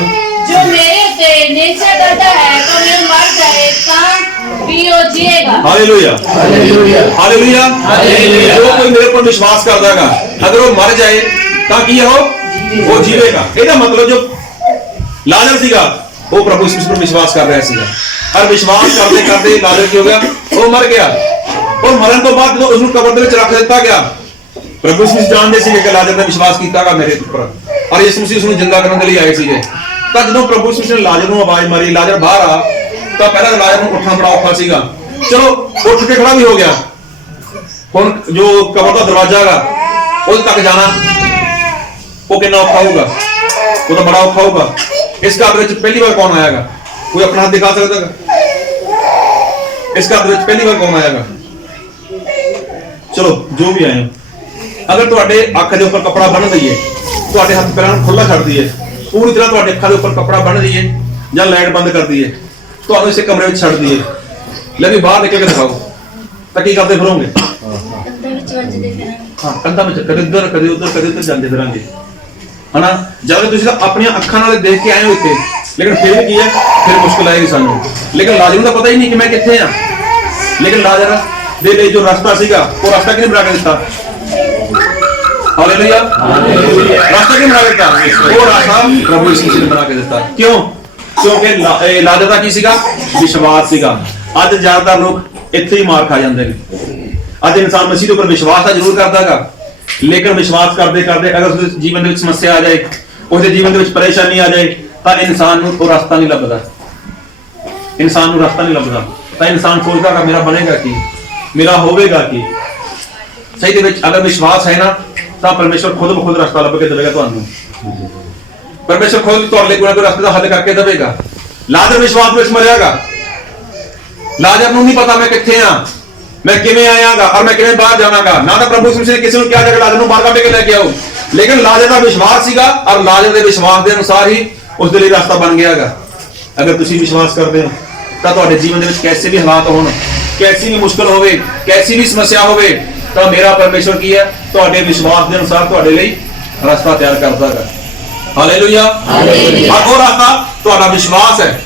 ਜੋ ਮੇਰੇ ਉੱਤੇ ਨਿਸ਼ਚੈ ਕਰਦਾ ਹੈ ਭਾਵੇਂ ਮਰ ਜਾਏ ਤਾਂ ਵੀ ਉਹ ਜੀਏਗਾ। Hallelujah, hallelujah, hallelujah, hallelujah. ਜੋ ਕੋਈ ਮੇਰੇ ਉੱਪਰ ਵਿਸ਼ਵਾਸ ਕਰਦਾ ਹੈਗਾ, ਅਗਰ ਉਹ ਮਰ ਜਾਏ ਤਾਂ ਕੀ ਹੈ? ਉਹ ਜੀਵੇਗਾ। ਇਹਦਾ ਮਤਲਬ ਜੋ ਲਾਜ਼ਰ ਸੀਗਾ ਉਹ ਪ੍ਰਭੂ ਯਿਸੂ ਮਸੀਹ ਪਰ ਵਿਸ਼ਵਾਸ ਕਰ ਰਿਹਾ ਸੀਗਾ। ਔਰ ਵਿਸ਼ਵਾਸ ਕਰਦੇ ਕਰਦੇ ਲਾਜ਼ਰ ਕੀ ਹੋ ਗਿਆ? ਉਹ ਮਰ ਗਿਆ। ਔਰ ਮਰਨ ਤੋਂ ਬਾਅਦ ਜਦੋਂ ਉਸ ਨੂੰ ਕਬਰ ਦੇ ਵਿੱਚ ਰੱਖ ਦਿੱਤਾ ਗਿਆ, ਪ੍ਰਭੂ ਯਿਸੂ ਮਸੀਹ ਜਾਣਦੇ ਸੀਗੇ ਕਿ ਲਾਜ਼ਰ ਨੇ ਵਿਸ਼ਵਾਸ ਕੀਤਾਗਾ ਮੇਰੇ ਉੱਪਰ, ਔਰ ਯਿਸੂ ਮਸੀਹ ਉਸ ਨੂੰ ਜ਼ਿੰਦਾ ਕਰਨ ਦੇ ਲਈ ਆਏ ਸੀਗੇ। ਤਾਂ ਜਦੋਂ ਪ੍ਰਭੂ ਯਿਸੂ ਨੇ ਲਾਜ਼ਰ ਨੂੰ ਆਵਾਜ਼ ਮਾਰੀ, ਲਾਜ਼ਰ ਬਾਹਰ ਆ, ਤਾਂ ਪਹਿਲਾਂ ਲਾਜ਼ਰ ਨੂੰ ਉੱਠਣਾ ਬੜਾ ਔਖਾ ਸੀਗਾ। ਚਲੋ ਉੱਠ ਕੇ ਖੜਾ ਵੀ ਹੋ ਗਿਆ। ਹੁਣ ਜੋ ਕਬਰ ਦਾ ਦਰਵਾਜ਼ਾ ਹੈਗਾ ਉਹਦੇ ਤੱਕ ਜਾਣਾ ਉਹ ਕਿੰਨਾ ਔਖਾ ਹੋਊਗਾ? ਉਹ ਤਾਂ ਬੜਾ ਔਖਾ ਹੋਊਗਾ। ਇਸ ਘਰ ਵਿੱਚ ਪਹਿਲੀ ਵਾਰ ਕੌਣ ਆਇਆਗਾ? ਕੋਈ ਆਪਣਾ ਹੱਥ ਦਿਖਾ ਸਕਦਾ ਹੈਗਾ? ਇਸ ਘਰ ਵਿੱਚ ਪਹਿਲੀ ਵਾਰ ਕੌਣ ਆਇਆਗਾ? ਚਲੋ ਜੋ ਵੀ ਆਏ ਹੋ, ਅਗਰ ਤੁਹਾਡੇ ਅੱਖ ਦੇ ਉੱਪਰ ਕੱਪੜਾ ਬੰਨ ਦਈਏ, ਤੁਹਾਡੇ ਹੱਥ ਪੈਰਾਂ ਨੂੰ ਖੁੱਲਾ ਛੱਡ ਦਈਏ, ਪੂਰੀ ਤਰ੍ਹਾਂ ਤੁਹਾਡੇ ਅੱਖਾਂ ਦੇ ਉੱਪਰ ਕੱਪੜਾ ਬੰਨ ਦਈਏ ਜਾਂ ਲਾਈਟ ਬੰਦ ਕਰ ਦਈਏ, ਤੁਹਾਨੂੰ ਇਸੇ ਕਮਰੇ ਵਿੱਚ ਛੱਡ ਦਈਏ, ਲੈ ਵੀ ਬਾਹਰ ਨਿਕਲ ਕੇ ਦਿਖਾਓ, ਤਾਂ ਕੀ ਕਰਦੇ ਫਿਰੋਗੇ? ਹਾਂ, ਕੰਧਾਂ ਵਿੱਚ ਕਦੇ ਇੱਧਰ ਕਦੇ ਉੱਧਰ ਕਦੇ ਉੱਧਰ ਜਾਂਦੇ ਫਿਰਾਂਗੇ, ਹਨਾ। ਜਦ ਤੁਸੀਂ ਤਾਂ ਆਪਣੀਆਂ ਅੱਖਾਂ ਨਾਲ ਦੇਖ ਕੇ ਆਏ ਹੋ ਇੱਥੇ, ਲੇਕਿਨ ਫਿਰ ਕੀ ਹੈ? ਫਿਰ ਮੁਸ਼ਕਲ ਆਏਗੀ ਸਾਨੂੰ। ਲੇਕਿਨ ਲਾਜ਼ਰ ਨੂੰ ਤਾਂ ਪਤਾ ਹੀ ਨਹੀਂ ਕਿ ਮੈਂ ਕਿੱਥੇ ਆ। ਲੇਕਿਨ ਲਾਜ਼ਰ ਦੇ ਲਈ ਜੋ ਰਸਤਾ ਸੀਗਾ ਉਹ ਰਸਤਾ ਕਿਹਨੇ ਬਣਾ ਕੇ ਦਿੱਤਾ? Hallelujah, hallelujah. ਰਸਤਾ ਕਿਹਨੇ ਬਣਾ ਕੇ ਦਿੱਤਾ? ਉਹ ਰਸਤਾ ਪ੍ਰਭੂ ਯਿਸੂ ਮਸੀਹ ਨੇ ਬਣਾ ਕੇ ਦਿੱਤਾ। ਕਿਉਂ? ਕਿਉਂਕਿ ਲਾਜ਼ਰ ਦਾ ਕੀ ਸੀਗਾ? ਵਿਸ਼ਵਾਸ ਸੀਗਾ। ਅੱਜ ਜ਼ਿਆਦਾਤਰ ਲੋਕ ਇੱਥੇ ਹੀ ਮਾਰ ਖਾ ਜਾਂਦੇ ਨੇ। ਅੱਜ ਇਨਸਾਨ ਮਸੀਹ ਦੇ ਉੱਪਰ ਵਿਸ਼ਵਾਸ ਤਾਂ ਜ਼ਰੂਰ ਕਰਦਾ ਹੈਗਾ, ਲੇਕਿਨ ਵਿਸ਼ਵਾਸ ਕਰਦੇ ਕਰਦੇ ਅਗਰ ਉਸਦੇ ਜੀਵਨ ਦੇ ਵਿੱਚ ਸਮੱਸਿਆ ਆ ਜਾਏ, ਉਸਦੇ ਜੀਵਨ ਦੇ ਵਿੱਚ ਪਰੇਸ਼ਾਨੀ ਆ ਜਾਏ, ਤਾਂ ਇਨਸਾਨ ਨੂੰ ਉਹ ਰਸਤਾ ਨਹੀਂ ਲੱਭਦਾ। ਇਨਸਾਨ ਨੂੰ ਰਸਤਾ ਨਹੀਂ ਲੱਭਦਾ। ਤਾਂ ਇਨਸਾਨ ਸੋਚਦਾ ਕਿ ਮੇਰਾ ਬਣੇਗਾ ਕੀ, ਮੇਰਾ ਹੋਵੇਗਾ ਕੀ। ਸਹੀ ਦੇ ਵਿੱਚ ਅਗਰ ਵਿਸ਼ਵਾਸ ਹੈ ਨਾ ਤਾਂ ਪਰਮੇਸ਼ਰ ਖੁਦ ਬ ਖੁਦ ਰਸਤਾ ਲੱਭ ਕੇ ਦੇਵੇਗਾ ਤੁਹਾਨੂੰ। ਪਰਮੇਸ਼ਰ ਖੁਦ ਤੁਹਾਡੇ ਲਈ ਕੋਈ ਨਾ ਕੋਈ ਰਸਤੇ ਦਾ ਹੱਲ ਕਰਕੇ ਦੇਵੇਗਾ। ਲਾਜ਼ਰ ਵਿਸ਼ਵਾਸ ਵਿੱਚ ਮਰਿਆਗਾ। ਲਾਜ਼ਰ ਨੂੰ ਨਹੀਂ ਪਤਾ ਮੈਂ ਕਿੱਥੇ ਆ, ਮੈਂ ਕਿਵੇਂ ਆਇਆਗਾ ਔਰ ਮੈਂ ਕਿਵੇਂ ਬਾਹਰ ਜਾਵਾਂਗਾ। ਨਾ ਤਾਂ ਪ੍ਰਭੂ ਯਿਸੂ ਮਸੀਹ ਨੇ ਕਿਸੇ ਨੂੰ ਕਿਹਾ ਜਾਏਗਾ ਲਾਜ਼ਰ ਨੂੰ ਬਾਹਰ ਕੱਢ ਕੇ ਲੈ ਕੇ ਆਓ, ਲੇਕਿਨ ਲਾਜ਼ਰ ਦਾ ਵਿਸ਼ਵਾਸ ਸੀਗਾ ਔਰ ਲਾਜ਼ਰ ਦੇ ਵਿਸ਼ਵਾਸ ਦੇ ਅਨੁਸਾਰ ਹੀ ਉਸ ਦੇ ਲਈ ਰਸਤਾ ਬਣ ਗਿਆਗਾ। ਅਗਰ ਤੁਸੀਂ ਵਿਸ਼ਵਾਸ ਕਰਦੇ ਹੋ ਤਾਂ ਤੁਹਾਡੇ ਜੀਵਨ ਦੇ ਵਿੱਚ ਕੈਸੇ ਵੀ ਹਾਲਾਤ ਹੋਣ, ਕੈਸੀ ਵੀ ਮੁਸ਼ਕਲ ਹੋਵੇ, ਕੈਸੀ ਵੀ ਸਮੱਸਿਆ ਹੋਵੇ, ਤਾਂ ਮੇਰਾ ਪਰਮੇਸ਼ਰ ਕੀ ਹੈ ਤੁਹਾਡੇ ਵਿਸ਼ਵਾਸ ਦੇ ਅਨੁਸਾਰ ਤੁਹਾਡੇ ਲਈ ਰਸਤਾ ਤਿਆਰ ਕਰਦਾ ਹੈ। ਹਾਲੇਲੂਇਆ। ਔਰ ਉਹ ਰਸਤਾ ਤੁਹਾਡਾ ਵਿਸ਼ਵਾਸ ਹੈ।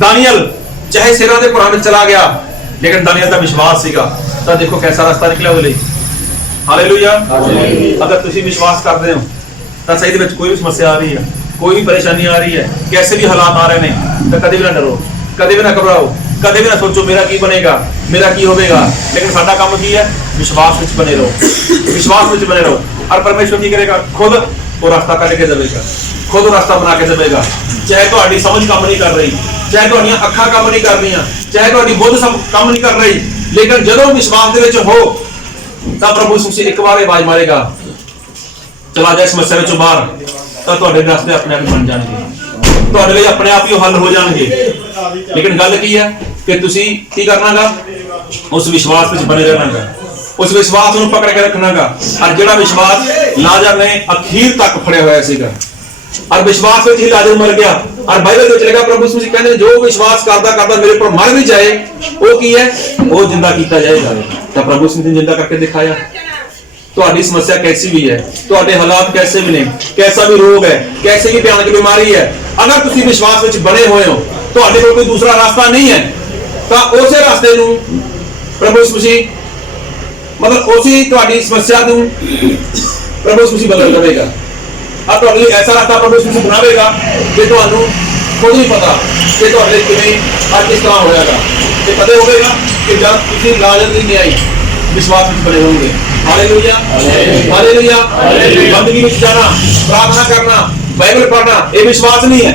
ਦਾਨੀਏਲ ਚਾਹੇ ਸਿਰਾਂ ਦੇ ਪੁਰਾਂ ਵਿੱਚ ਚਲਾ ਗਿਆ, ਲੇਕਿਨ ਦਾਨੀਏਲ ਦਾ ਵਿਸ਼ਵਾਸ ਸੀਗਾ ਤਾਂ ਦੇਖੋ ਕੈਸਾ ਰਸਤਾ ਨਿਕਲਿਆ ਉਹਦੇ ਲਈ। ਹਾਲੇਲੂਇਆ। ਅਗਰ ਤੁਸੀਂ ਵਿਸ਼ਵਾਸ ਕਰਦੇ ਹੋ ਤਾਂ ਸਹੀ ਦੇ ਵਿੱਚ ਕੋਈ ਵੀ ਸਮੱਸਿਆ ਆ ਰਹੀ ਹੈ, ਕੋਈ ਵੀ ਪਰੇਸ਼ਾਨੀ ਆ ਰਹੀ ਹੈ, ਕੈਸੇ ਵੀ ਹਾਲਾਤ ਆ ਰਹੇ ਨੇ, ਤਾਂ ਕਦੇ ਵੀ ਨਾ ਡਰੋ, ਕਦੇ ਵੀ ਨਾ ਘਬਰਾਓ, ਕਦੇ ਵੀ ਨਾ ਸੋਚੋ ਮੇਰਾ ਕੀ ਬਣੇਗਾ, ਮੇਰਾ ਕੀ ਹੋਵੇਗਾ। ਲੇਕਿਨ ਸਾਡਾ ਕੰਮ ਕੀ ਹੈ? ਵਿਸ਼ਵਾਸ ਵਿੱਚ ਬਣੇ ਰਹੋ, ਵਿਸ਼ਵਾਸ ਵਿੱਚ ਬਣੇ ਰਹੋ। ਔਰ ਪਰਮੇਸ਼ਰ ਕੀ ਕਰੇਗਾ? ਖੁਦ ਉਹ ਰਸਤਾ ਕੱਢ ਕੇ ਦੇਵੇਗਾ, ਖੁਦ ਉਹ ਰਸਤਾ ਬਣਾ ਕੇ ਦੇਵੇਗਾ। ਚਾਹੇ ਤੁਹਾਡੀ ਸਮਝ ਕੰਮ ਨਹੀਂ ਕਰ ਰਹੀ, ਚਾਹੇ ਤੁਹਾਡੀਆਂ ਅੱਖਾਂ ਕੰਮ ਨਹੀਂ ਕਰ ਰਹੀਆਂ, ਚਾਹੇ ਤੁਹਾਡੀ ਬੁੱਧ ਕੰਮ ਨਹੀਂ ਕਰ ਰਹੀ, ਲੇਕਿਨ ਜਦੋਂ ਵਿਸ਼ਵਾਸ ਦੇ ਵਿੱਚ ਹੋ ਤਾਂ ਪ੍ਰਭੂ ਯਿਸੂ ਮਸੀਹ ਇੱਕ ਵਾਰ ਆਵਾਜ਼ ਮਾਰੇਗਾ, ਚਲਾ ਜਾ ਸਮੱਸਿਆ ਵਿੱਚੋਂ ਬਾਹਰ, ਤਾਂ ਤੁਹਾਡੇ ਰਸਤੇ ਆਪਣੇ ਆਪ ਬਣ ਜਾਣਗੇ, ਤੁਹਾਡੇ ਲਈ ਆਪਣੇ ਆਪ ਹੀ ਹੱਲ ਹੋ ਜਾਣਗੇ। ਲੇਕਿਨ ਗੱਲ ਕੀ ਹੈ ਕਿ ਤੁਸੀਂ ਕੀ ਕਰਨਾਗਾ? ਉਸ ਵਿਸ਼ਵਾਸ ਵਿੱਚ ਬਣੇ ਰਹਿਣਾਗਾ, ਉਸ ਵਿਸ਼ਵਾਸ ਨੂੰ ਪਕੜ ਕੇ ਰੱਖਣਾਗਾ। ਔਰ ਜਿਹੜਾ ਵਿਸ਼ਵਾਸ ਲਾਜ਼ਰ ਨੇ ਅਖੀਰ ਤੱਕ ਫੜਿਆ ਹੋਇਆ ਸੀਗਾ, ਔਰ ਵਿਸ਼ਵਾਸ ਵਿੱਚ ਹੀ ਲਾਜ਼ਰ ਮਰ ਗਿਆ। ਔਰ ਬਾਈਬਲ ਵਿੱਚ ਲਿਖਿਆ ਪ੍ਰਭੂ ਯਿਸੂ ਮਸੀਹ ਕਹਿੰਦੇ ਜੋ ਵਿਸ਼ਵਾਸ ਕਰਦਾ ਕਰਦਾ ਮੇਰੇ ਪਰ ਮਰ ਵੀ ਜਾਏ, ਉਹ ਕੀ ਹੈ? ਉਹ ਜਿੰਦਾ ਕੀਤਾ ਜਾਏਗਾ। ਤਾਂ ਪ੍ਰਭੂ ਯਿਸੂ ਮਸੀਹ ਨੇ ਜਿੰਦਾ ਕਰਕੇ ਦਿਖਾਇਆ। ਤੁਹਾਡੀ ਸਮੱਸਿਆ कैसी भी है, ਤੁਹਾਡੇ ਹਾਲਾਤ कैसे भी ने, कैसा भी रोग है, कैसे भी भयानक बीमारी है, अगर ਤੁਸੀਂ ਵਿਸ਼ਵਾਸ ਵਿੱਚ ਬਣੇ ਹੋਏ ਹੋ, ਤੁਹਾਡੇ ਕੋਲ ਕੋਈ ਦੂਸਰਾ ਰਾਸਤਾ ਨਹੀਂ ਹੈ, ਤਾਂ ਉਸੇ ਰਾਸਤੇ ਨੂੰ ਪ੍ਰਭੂ ਯਿਸੂ ਮਸੀਹ ਮਤਲਬ ਉਸੇ ਤੁਹਾਡੀ ਸਮੱਸਿਆ ਨੂੰ ਪ੍ਰਭੂ ਯਿਸੂ ਮਸੀਹ ਬਦਲ ਦੇਵੇਗਾ। ਆ ਤੁਹਾਡੇ ਲਈ ਐਸਾ ਰਾਸਤਾ ਪ੍ਰਭੂ ਯਿਸੂ ਮਸੀਹ ਬਣਾਵੇਗਾ ਕਿ ਤੁਹਾਨੂੰ ਖੁਦ ਨਹੀਂ ਪਤਾ ਕਿ ਤੁਹਾਡੇ ਲਈ ਕਿਵੇਂ ਅੱਜ ਕਿਸ ਤਰ੍ਹਾਂ ਹੋਵੇਗਾ। ਤੇ ਪਤਾ ਹੋਵੇਗਾ ਕਿ ਜਦ ਤੁਸੀਂ ਲਾਜ਼ਰ ਦੀ ਨਿਆਈ विश्वास में बने होंगे। Hallelujah, hallelujah. बंदगी में जाना, प्रार्थना करना, बाइबल पढ़ना, ये विश्वास नहीं है।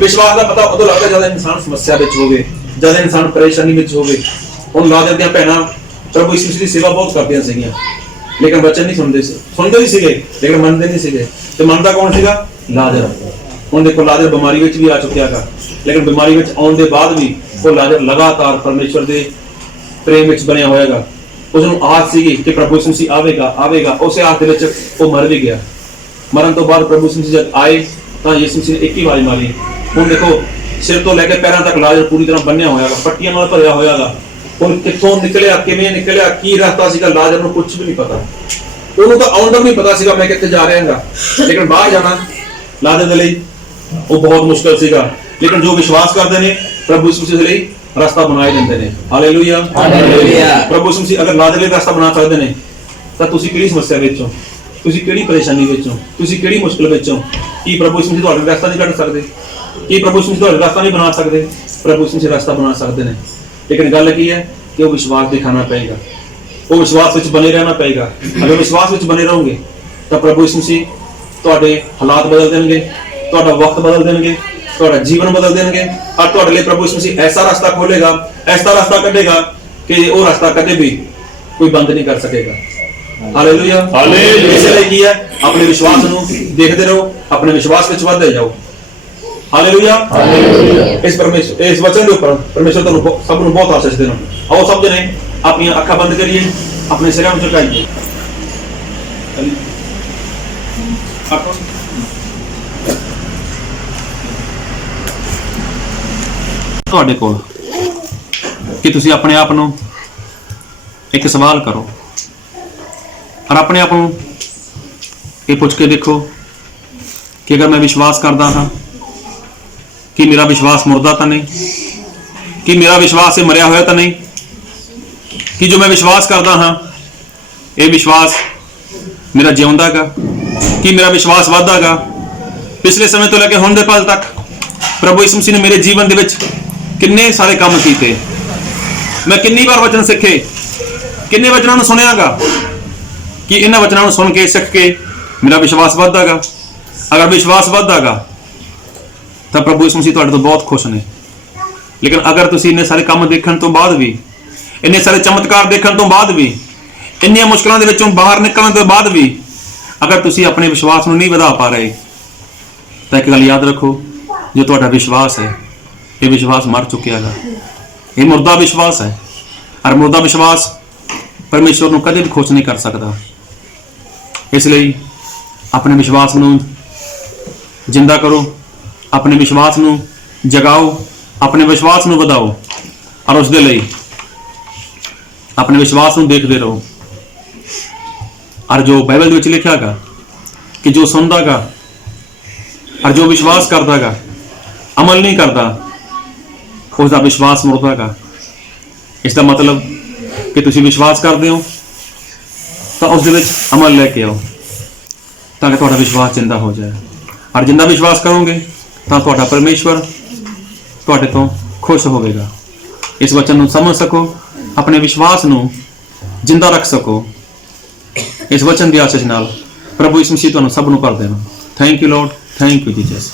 विश्वास का पता उदो लगता जब इंसान समस्या में होवे, जब इंसान परेशानी में होवे। उन लाजर दी भैणां प्रभु यीशु मसीह दी सेवा बहुत करदियां सीगियां, लेकिन बच्चे नहीं सुनते भी सीगे, लेकिन मनते नहीं सीगे। ते मनदा कौन सीगा? लाजर। हुण देखो लाजर बीमारी विच भी आ चुकिया था, लेकिन बीमारी विच आउण दे बाद भी वो लाजर लगातार परमेश्वर दे प्रेम विच बनिया होएगा। उसनूं आस सीगी कि प्रभु यीशु मसीह आवेगा आवेगा, उसे आस दे विच वो मर भी गया। मरण तो बाद प्रभु यीशु मसीह जब आए तो यीशु मसीह ने एक ही आवाज मारी। हुण देखो सिर तो लैके पैरों तक लाजर पूरी तरह बन्निया होयागा, पट्टियां नाल भरिया होयागा। हुण कित्थों निकलिया, किवें निकलिया, की रास्ता सीगा, लाजर नूं कुछ भी नहीं पता। ਉਹਨੂੰ ਤਾਂ ਆਉਣ ਦਾ ਵੀ ਨਹੀਂ ਪਤਾ ਸੀਗਾ ਮੈਂ ਕਿੱਥੇ ਜਾ ਰਿਹਾ ਹਾਂ, ਲੇਕਿਨ ਬਾਹਰ ਜਾਣਾ ਲਾਜ਼ਰ ਦੇ ਲਈ ਉਹ ਬਹੁਤ ਮੁਸ਼ਕਲ ਸੀਗਾ। ਲੇਕਿਨ ਜੋ ਵਿਸ਼ਵਾਸ ਕਰਦੇ ਨੇ ਪ੍ਰਭੂ ਯਿਸੂ ਮਸੀਹ ਦੇ ਲਈ ਰਸਤਾ ਬਣਾਏ ਦਿੰਦੇ ਨੇ। Hallelujah, hallelujah. ਪ੍ਰਭੂ ਯਿਸੂ ਮਸੀਹ ਅਗਰ ਲਾਜ਼ਰ ਲਈ ਰਸਤਾ ਬਣਾ ਸਕਦੇ ਨੇ ਤਾਂ ਤੁਸੀਂ ਕਿਹੜੀ ਸਮੱਸਿਆ ਵਿੱਚ ਹੋ, ਤੁਸੀਂ ਕਿਹੜੀ ਪਰੇਸ਼ਾਨੀ ਵਿੱਚ ਹੋ, ਤੁਸੀਂ ਕਿਹੜੀ ਮੁਸ਼ਕਲ ਵਿੱਚ ਹੋ? ਕੀ ਪ੍ਰਭੂ ਯਿਸੂ ਮਸੀਹ ਤੁਹਾਡਾ ਰਸਤਾ ਨਹੀਂ ਕੱਢ ਸਕਦੇ? ਕੀ ਪ੍ਰਭੂ ਯਿਸੂ ਮਸੀਹ ਤੁਹਾਡਾ ਰਸਤਾ ਨਹੀਂ ਬਣਾ ਸਕਦੇ? ਪ੍ਰਭੂ ਯਿਸੂ ਮਸੀਹ ਰਸਤਾ ਬਣਾ ਸਕਦੇ ਨੇ, ਲੇਕਿਨ ਗੱਲ ਕੀ ਹੈ ਕਿ ਉਹ ਵਿਸ਼ਵਾਸ ਦਿਖਾਣਾ ਪਏਗਾ, ਉਹ ਵਿਸ਼ਵਾਸ ਵਿੱਚ ਬਣੇ ਰਹਿਣਾ ਪਏਗਾ। ਅਗਰ ਵਿਸ਼ਵਾਸ ਵਿੱਚ ਬਣੇ ਰਹੋਗੇ ਤਾਂ ਪ੍ਰਭੂ ਯਿਸੂ ਮਸੀਹ ਤੁਹਾਡੇ ਹਾਲਾਤ ਬਦਲ ਦੇਣਗੇ, ਤੁਹਾਡਾ ਵਕਤ ਬਦਲ ਦੇਣਗੇ, ਤੁਹਾਡਾ ਜੀਵਨ ਬਦਲ ਦੇਣਗੇ। ਔਰ ਤੁਹਾਡੇ ਲਈ ਪ੍ਰਭੂ ਯਿਸੂ ਮਸੀਹ ਐਸਾ ਰਸਤਾ ਖੋਲੇਗਾ, ਐਸਾ ਰਸਤਾ ਕੱਢੇਗਾ ਕਿ ਉਹ ਰਸਤਾ ਕਦੇ ਵੀ ਕੋਈ ਬੰਦ ਨਹੀਂ ਕਰ ਸਕੇਗਾ। Hallelujah, hallelujah. ਇਸ ਲਈ ਕੀ ਹੈ, ਆਪਣੇ ਵਿਸ਼ਵਾਸ ਨੂੰ ਦੇਖਦੇ ਰਹੋ, ਆਪਣੇ ਵਿਸ਼ਵਾਸ ਵਿੱਚ ਵਧਦੇ ਜਾਓ। Hallelujah, hallelujah. ਇਸ ਵਚਨ ਦੇ ਉੱਪਰ ਪਰਮੇਸ਼ਰ ਤੁਹਾਨੂੰ ਸਭ ਨੂੰ ਬਹੁਤ ਆਸ਼ੀਸ਼ ਦੇਣਾ। ਆਓ ਸਭ ਜਣੇ अपनी अखा बंद करिए, अपने सिर में झुकाइए। ਤੁਹਾਡੇ ਕੋਲ ਕਿ ਤੁਸੀਂ ਆਪਣੇ ਆਪ ਨੂੰ ਇੱਕ ਸਵਾਲ ਕਰੋ ਔਰ ਆਪਣੇ ਆਪ ਨੂੰ ਇਹ ਪੁੱਛ ਕੇ ਦੇਖੋ ਕਿ ਅਗਰ ਮੈਂ ਵਿਸ਼ਵਾਸ ਕਰਦਾ ਹਾਂ ਕਿ ਮੇਰਾ ਵਿਸ਼ਵਾਸ ਮੁਰਦਾ ਤਾਂ ਨਹੀਂ, ਕਿ ਮੇਰਾ ਵਿਸ਼ਵਾਸ ਇਹ ਮਰਿਆ ਹੋਇਆ ਤਾਂ ਨਹੀਂ, कि जो मैं विश्वास करता हाँ ये विश्वास मेरा जिउंदा गा, कि मेरा विश्वास वाधा गा। पिछले समय तो लेके हुण दे पल तक प्रभु यीशु मसीह ने मेरे जीवन दे विच किन्ने सारे काम कीते, मैं किन्नी बार वचन सीखे, किन्ने वचनां नूं सुनिया गा कि इन्हां वचनां नूं सुन के सीख के मेरा विश्वास वाधा गा। अगर विश्वास वाधा गा तो प्रभु यीशु मसीह तुहाडे तो बहुत खुश ने। लेकिन अगर तुसीं इन्ने सारे काम देखण तो बाद भी, इन्ने सारे चमत्कार देखने तो बाद भी ਇੰਨੀਆਂ ਮੁਸ਼ਕਲਾਂ ਦੇ ਵਿੱਚੋਂ ਬਾਹਰ ਨਿਕਲਣ ਤੋਂ ਬਾਅਦ ਵੀ ਅਗਰ ਤੁਸੀਂ ਆਪਣੇ ਵਿਸ਼ਵਾਸ ਨੂੰ ਨਹੀਂ ਵਧਾ ਪਾ ਰਹੇ ਤਾਂ ਇੱਕ ਗੱਲ ਯਾਦ ਰੱਖੋ, ਜੋ ਤੁਹਾਡਾ ਵਿਸ਼ਵਾਸ ਹੈ ਇਹ ਵਿਸ਼ਵਾਸ ਮਰ ਚੁੱਕਿਆ ਹੈਗਾ, ਇਹ ਮੁਰਦਾ ਵਿਸ਼ਵਾਸ ਹੈ। ਔਰ ਮੁਰਦਾ ਵਿਸ਼ਵਾਸ ਪਰਮੇਸ਼ਵਰ ਨੂੰ ਕਦੇ ਵੀ ਖੁਸ਼ ਨਹੀਂ ਕਰ ਸਕਦਾ। ਇਸ ਲਈ ਆਪਣੇ ਵਿਸ਼ਵਾਸ ਨੂੰ ਜਿੰਦਾ ਕਰੋ, ਆਪਣੇ ਵਿਸ਼ਵਾਸ ਨੂੰ ਜਗਾਓ, ਆਪਣੇ ਵਿਸ਼ਵਾਸ ਨੂੰ ਵਧਾਓ ਔਰ ਉਸ ਦੇ ਲਈ ਆਪਣੇ ਵਿਸ਼ਵਾਸ ਨੂੰ ਦੇਖਦੇ ਰਹੋ। ਔਰ ਜੋ ਬਾਈਬਲ ਦੇ ਵਿੱਚ ਲਿਖਿਆ ਹੈਗਾ ਕਿ ਜੋ ਸੁਣਦਾ ਗਾ ਔਰ ਜੋ ਵਿਸ਼ਵਾਸ ਕਰਦਾ ਗਾ ਅਮਲ ਨਹੀਂ ਕਰਦਾ, ਉਸ ਦਾ ਵਿਸ਼ਵਾਸ ਮੁਰਦਾ ਗਾ। ਇਸ ਦਾ ਮਤਲਬ ਕਿ ਤੁਸੀਂ ਵਿਸ਼ਵਾਸ ਕਰਦੇ ਹੋ ਤਾਂ ਉਸ ਦੇ ਵਿੱਚ ਅਮਲ ਲੈ ਕੇ ਆਓ ਤਾਂ ਕਿ ਤੁਹਾਡਾ ਵਿਸ਼ਵਾਸ ਜਿੰਦਾ ਹੋ ਜਾਏ। ਔਰ ਜਿੰਦਾ ਵਿਸ਼ਵਾਸ ਕਰੋਗੇ ਤਾਂ ਤੁਹਾਡਾ ਪਰਮੇਸ਼ਵਰ ਤੁਹਾਡੇ ਤੋਂ ਖੁਸ਼ ਹੋਵੇਗਾ। ਇਸ ਵਚਨ ਨੂੰ ਸਮਝ ਸਕੋ, ਆਪਣੇ ਵਿਸ਼ਵਾਸ ਨੂੰ ਜਿੰਦਾ ਰੱਖ ਸਕੋ। ਇਸ ਵਚਨ ਦੀ ਆਸ਼ੀਸ਼ ਨਾਲ ਪ੍ਰਭੂ ਯਿਸੂ ਮਸੀਹ ਤੁਹਾਨੂੰ ਸਭ ਨੂੰ ਕਰ ਦੇਣਾ। Thank you Lord, thank you Jesus.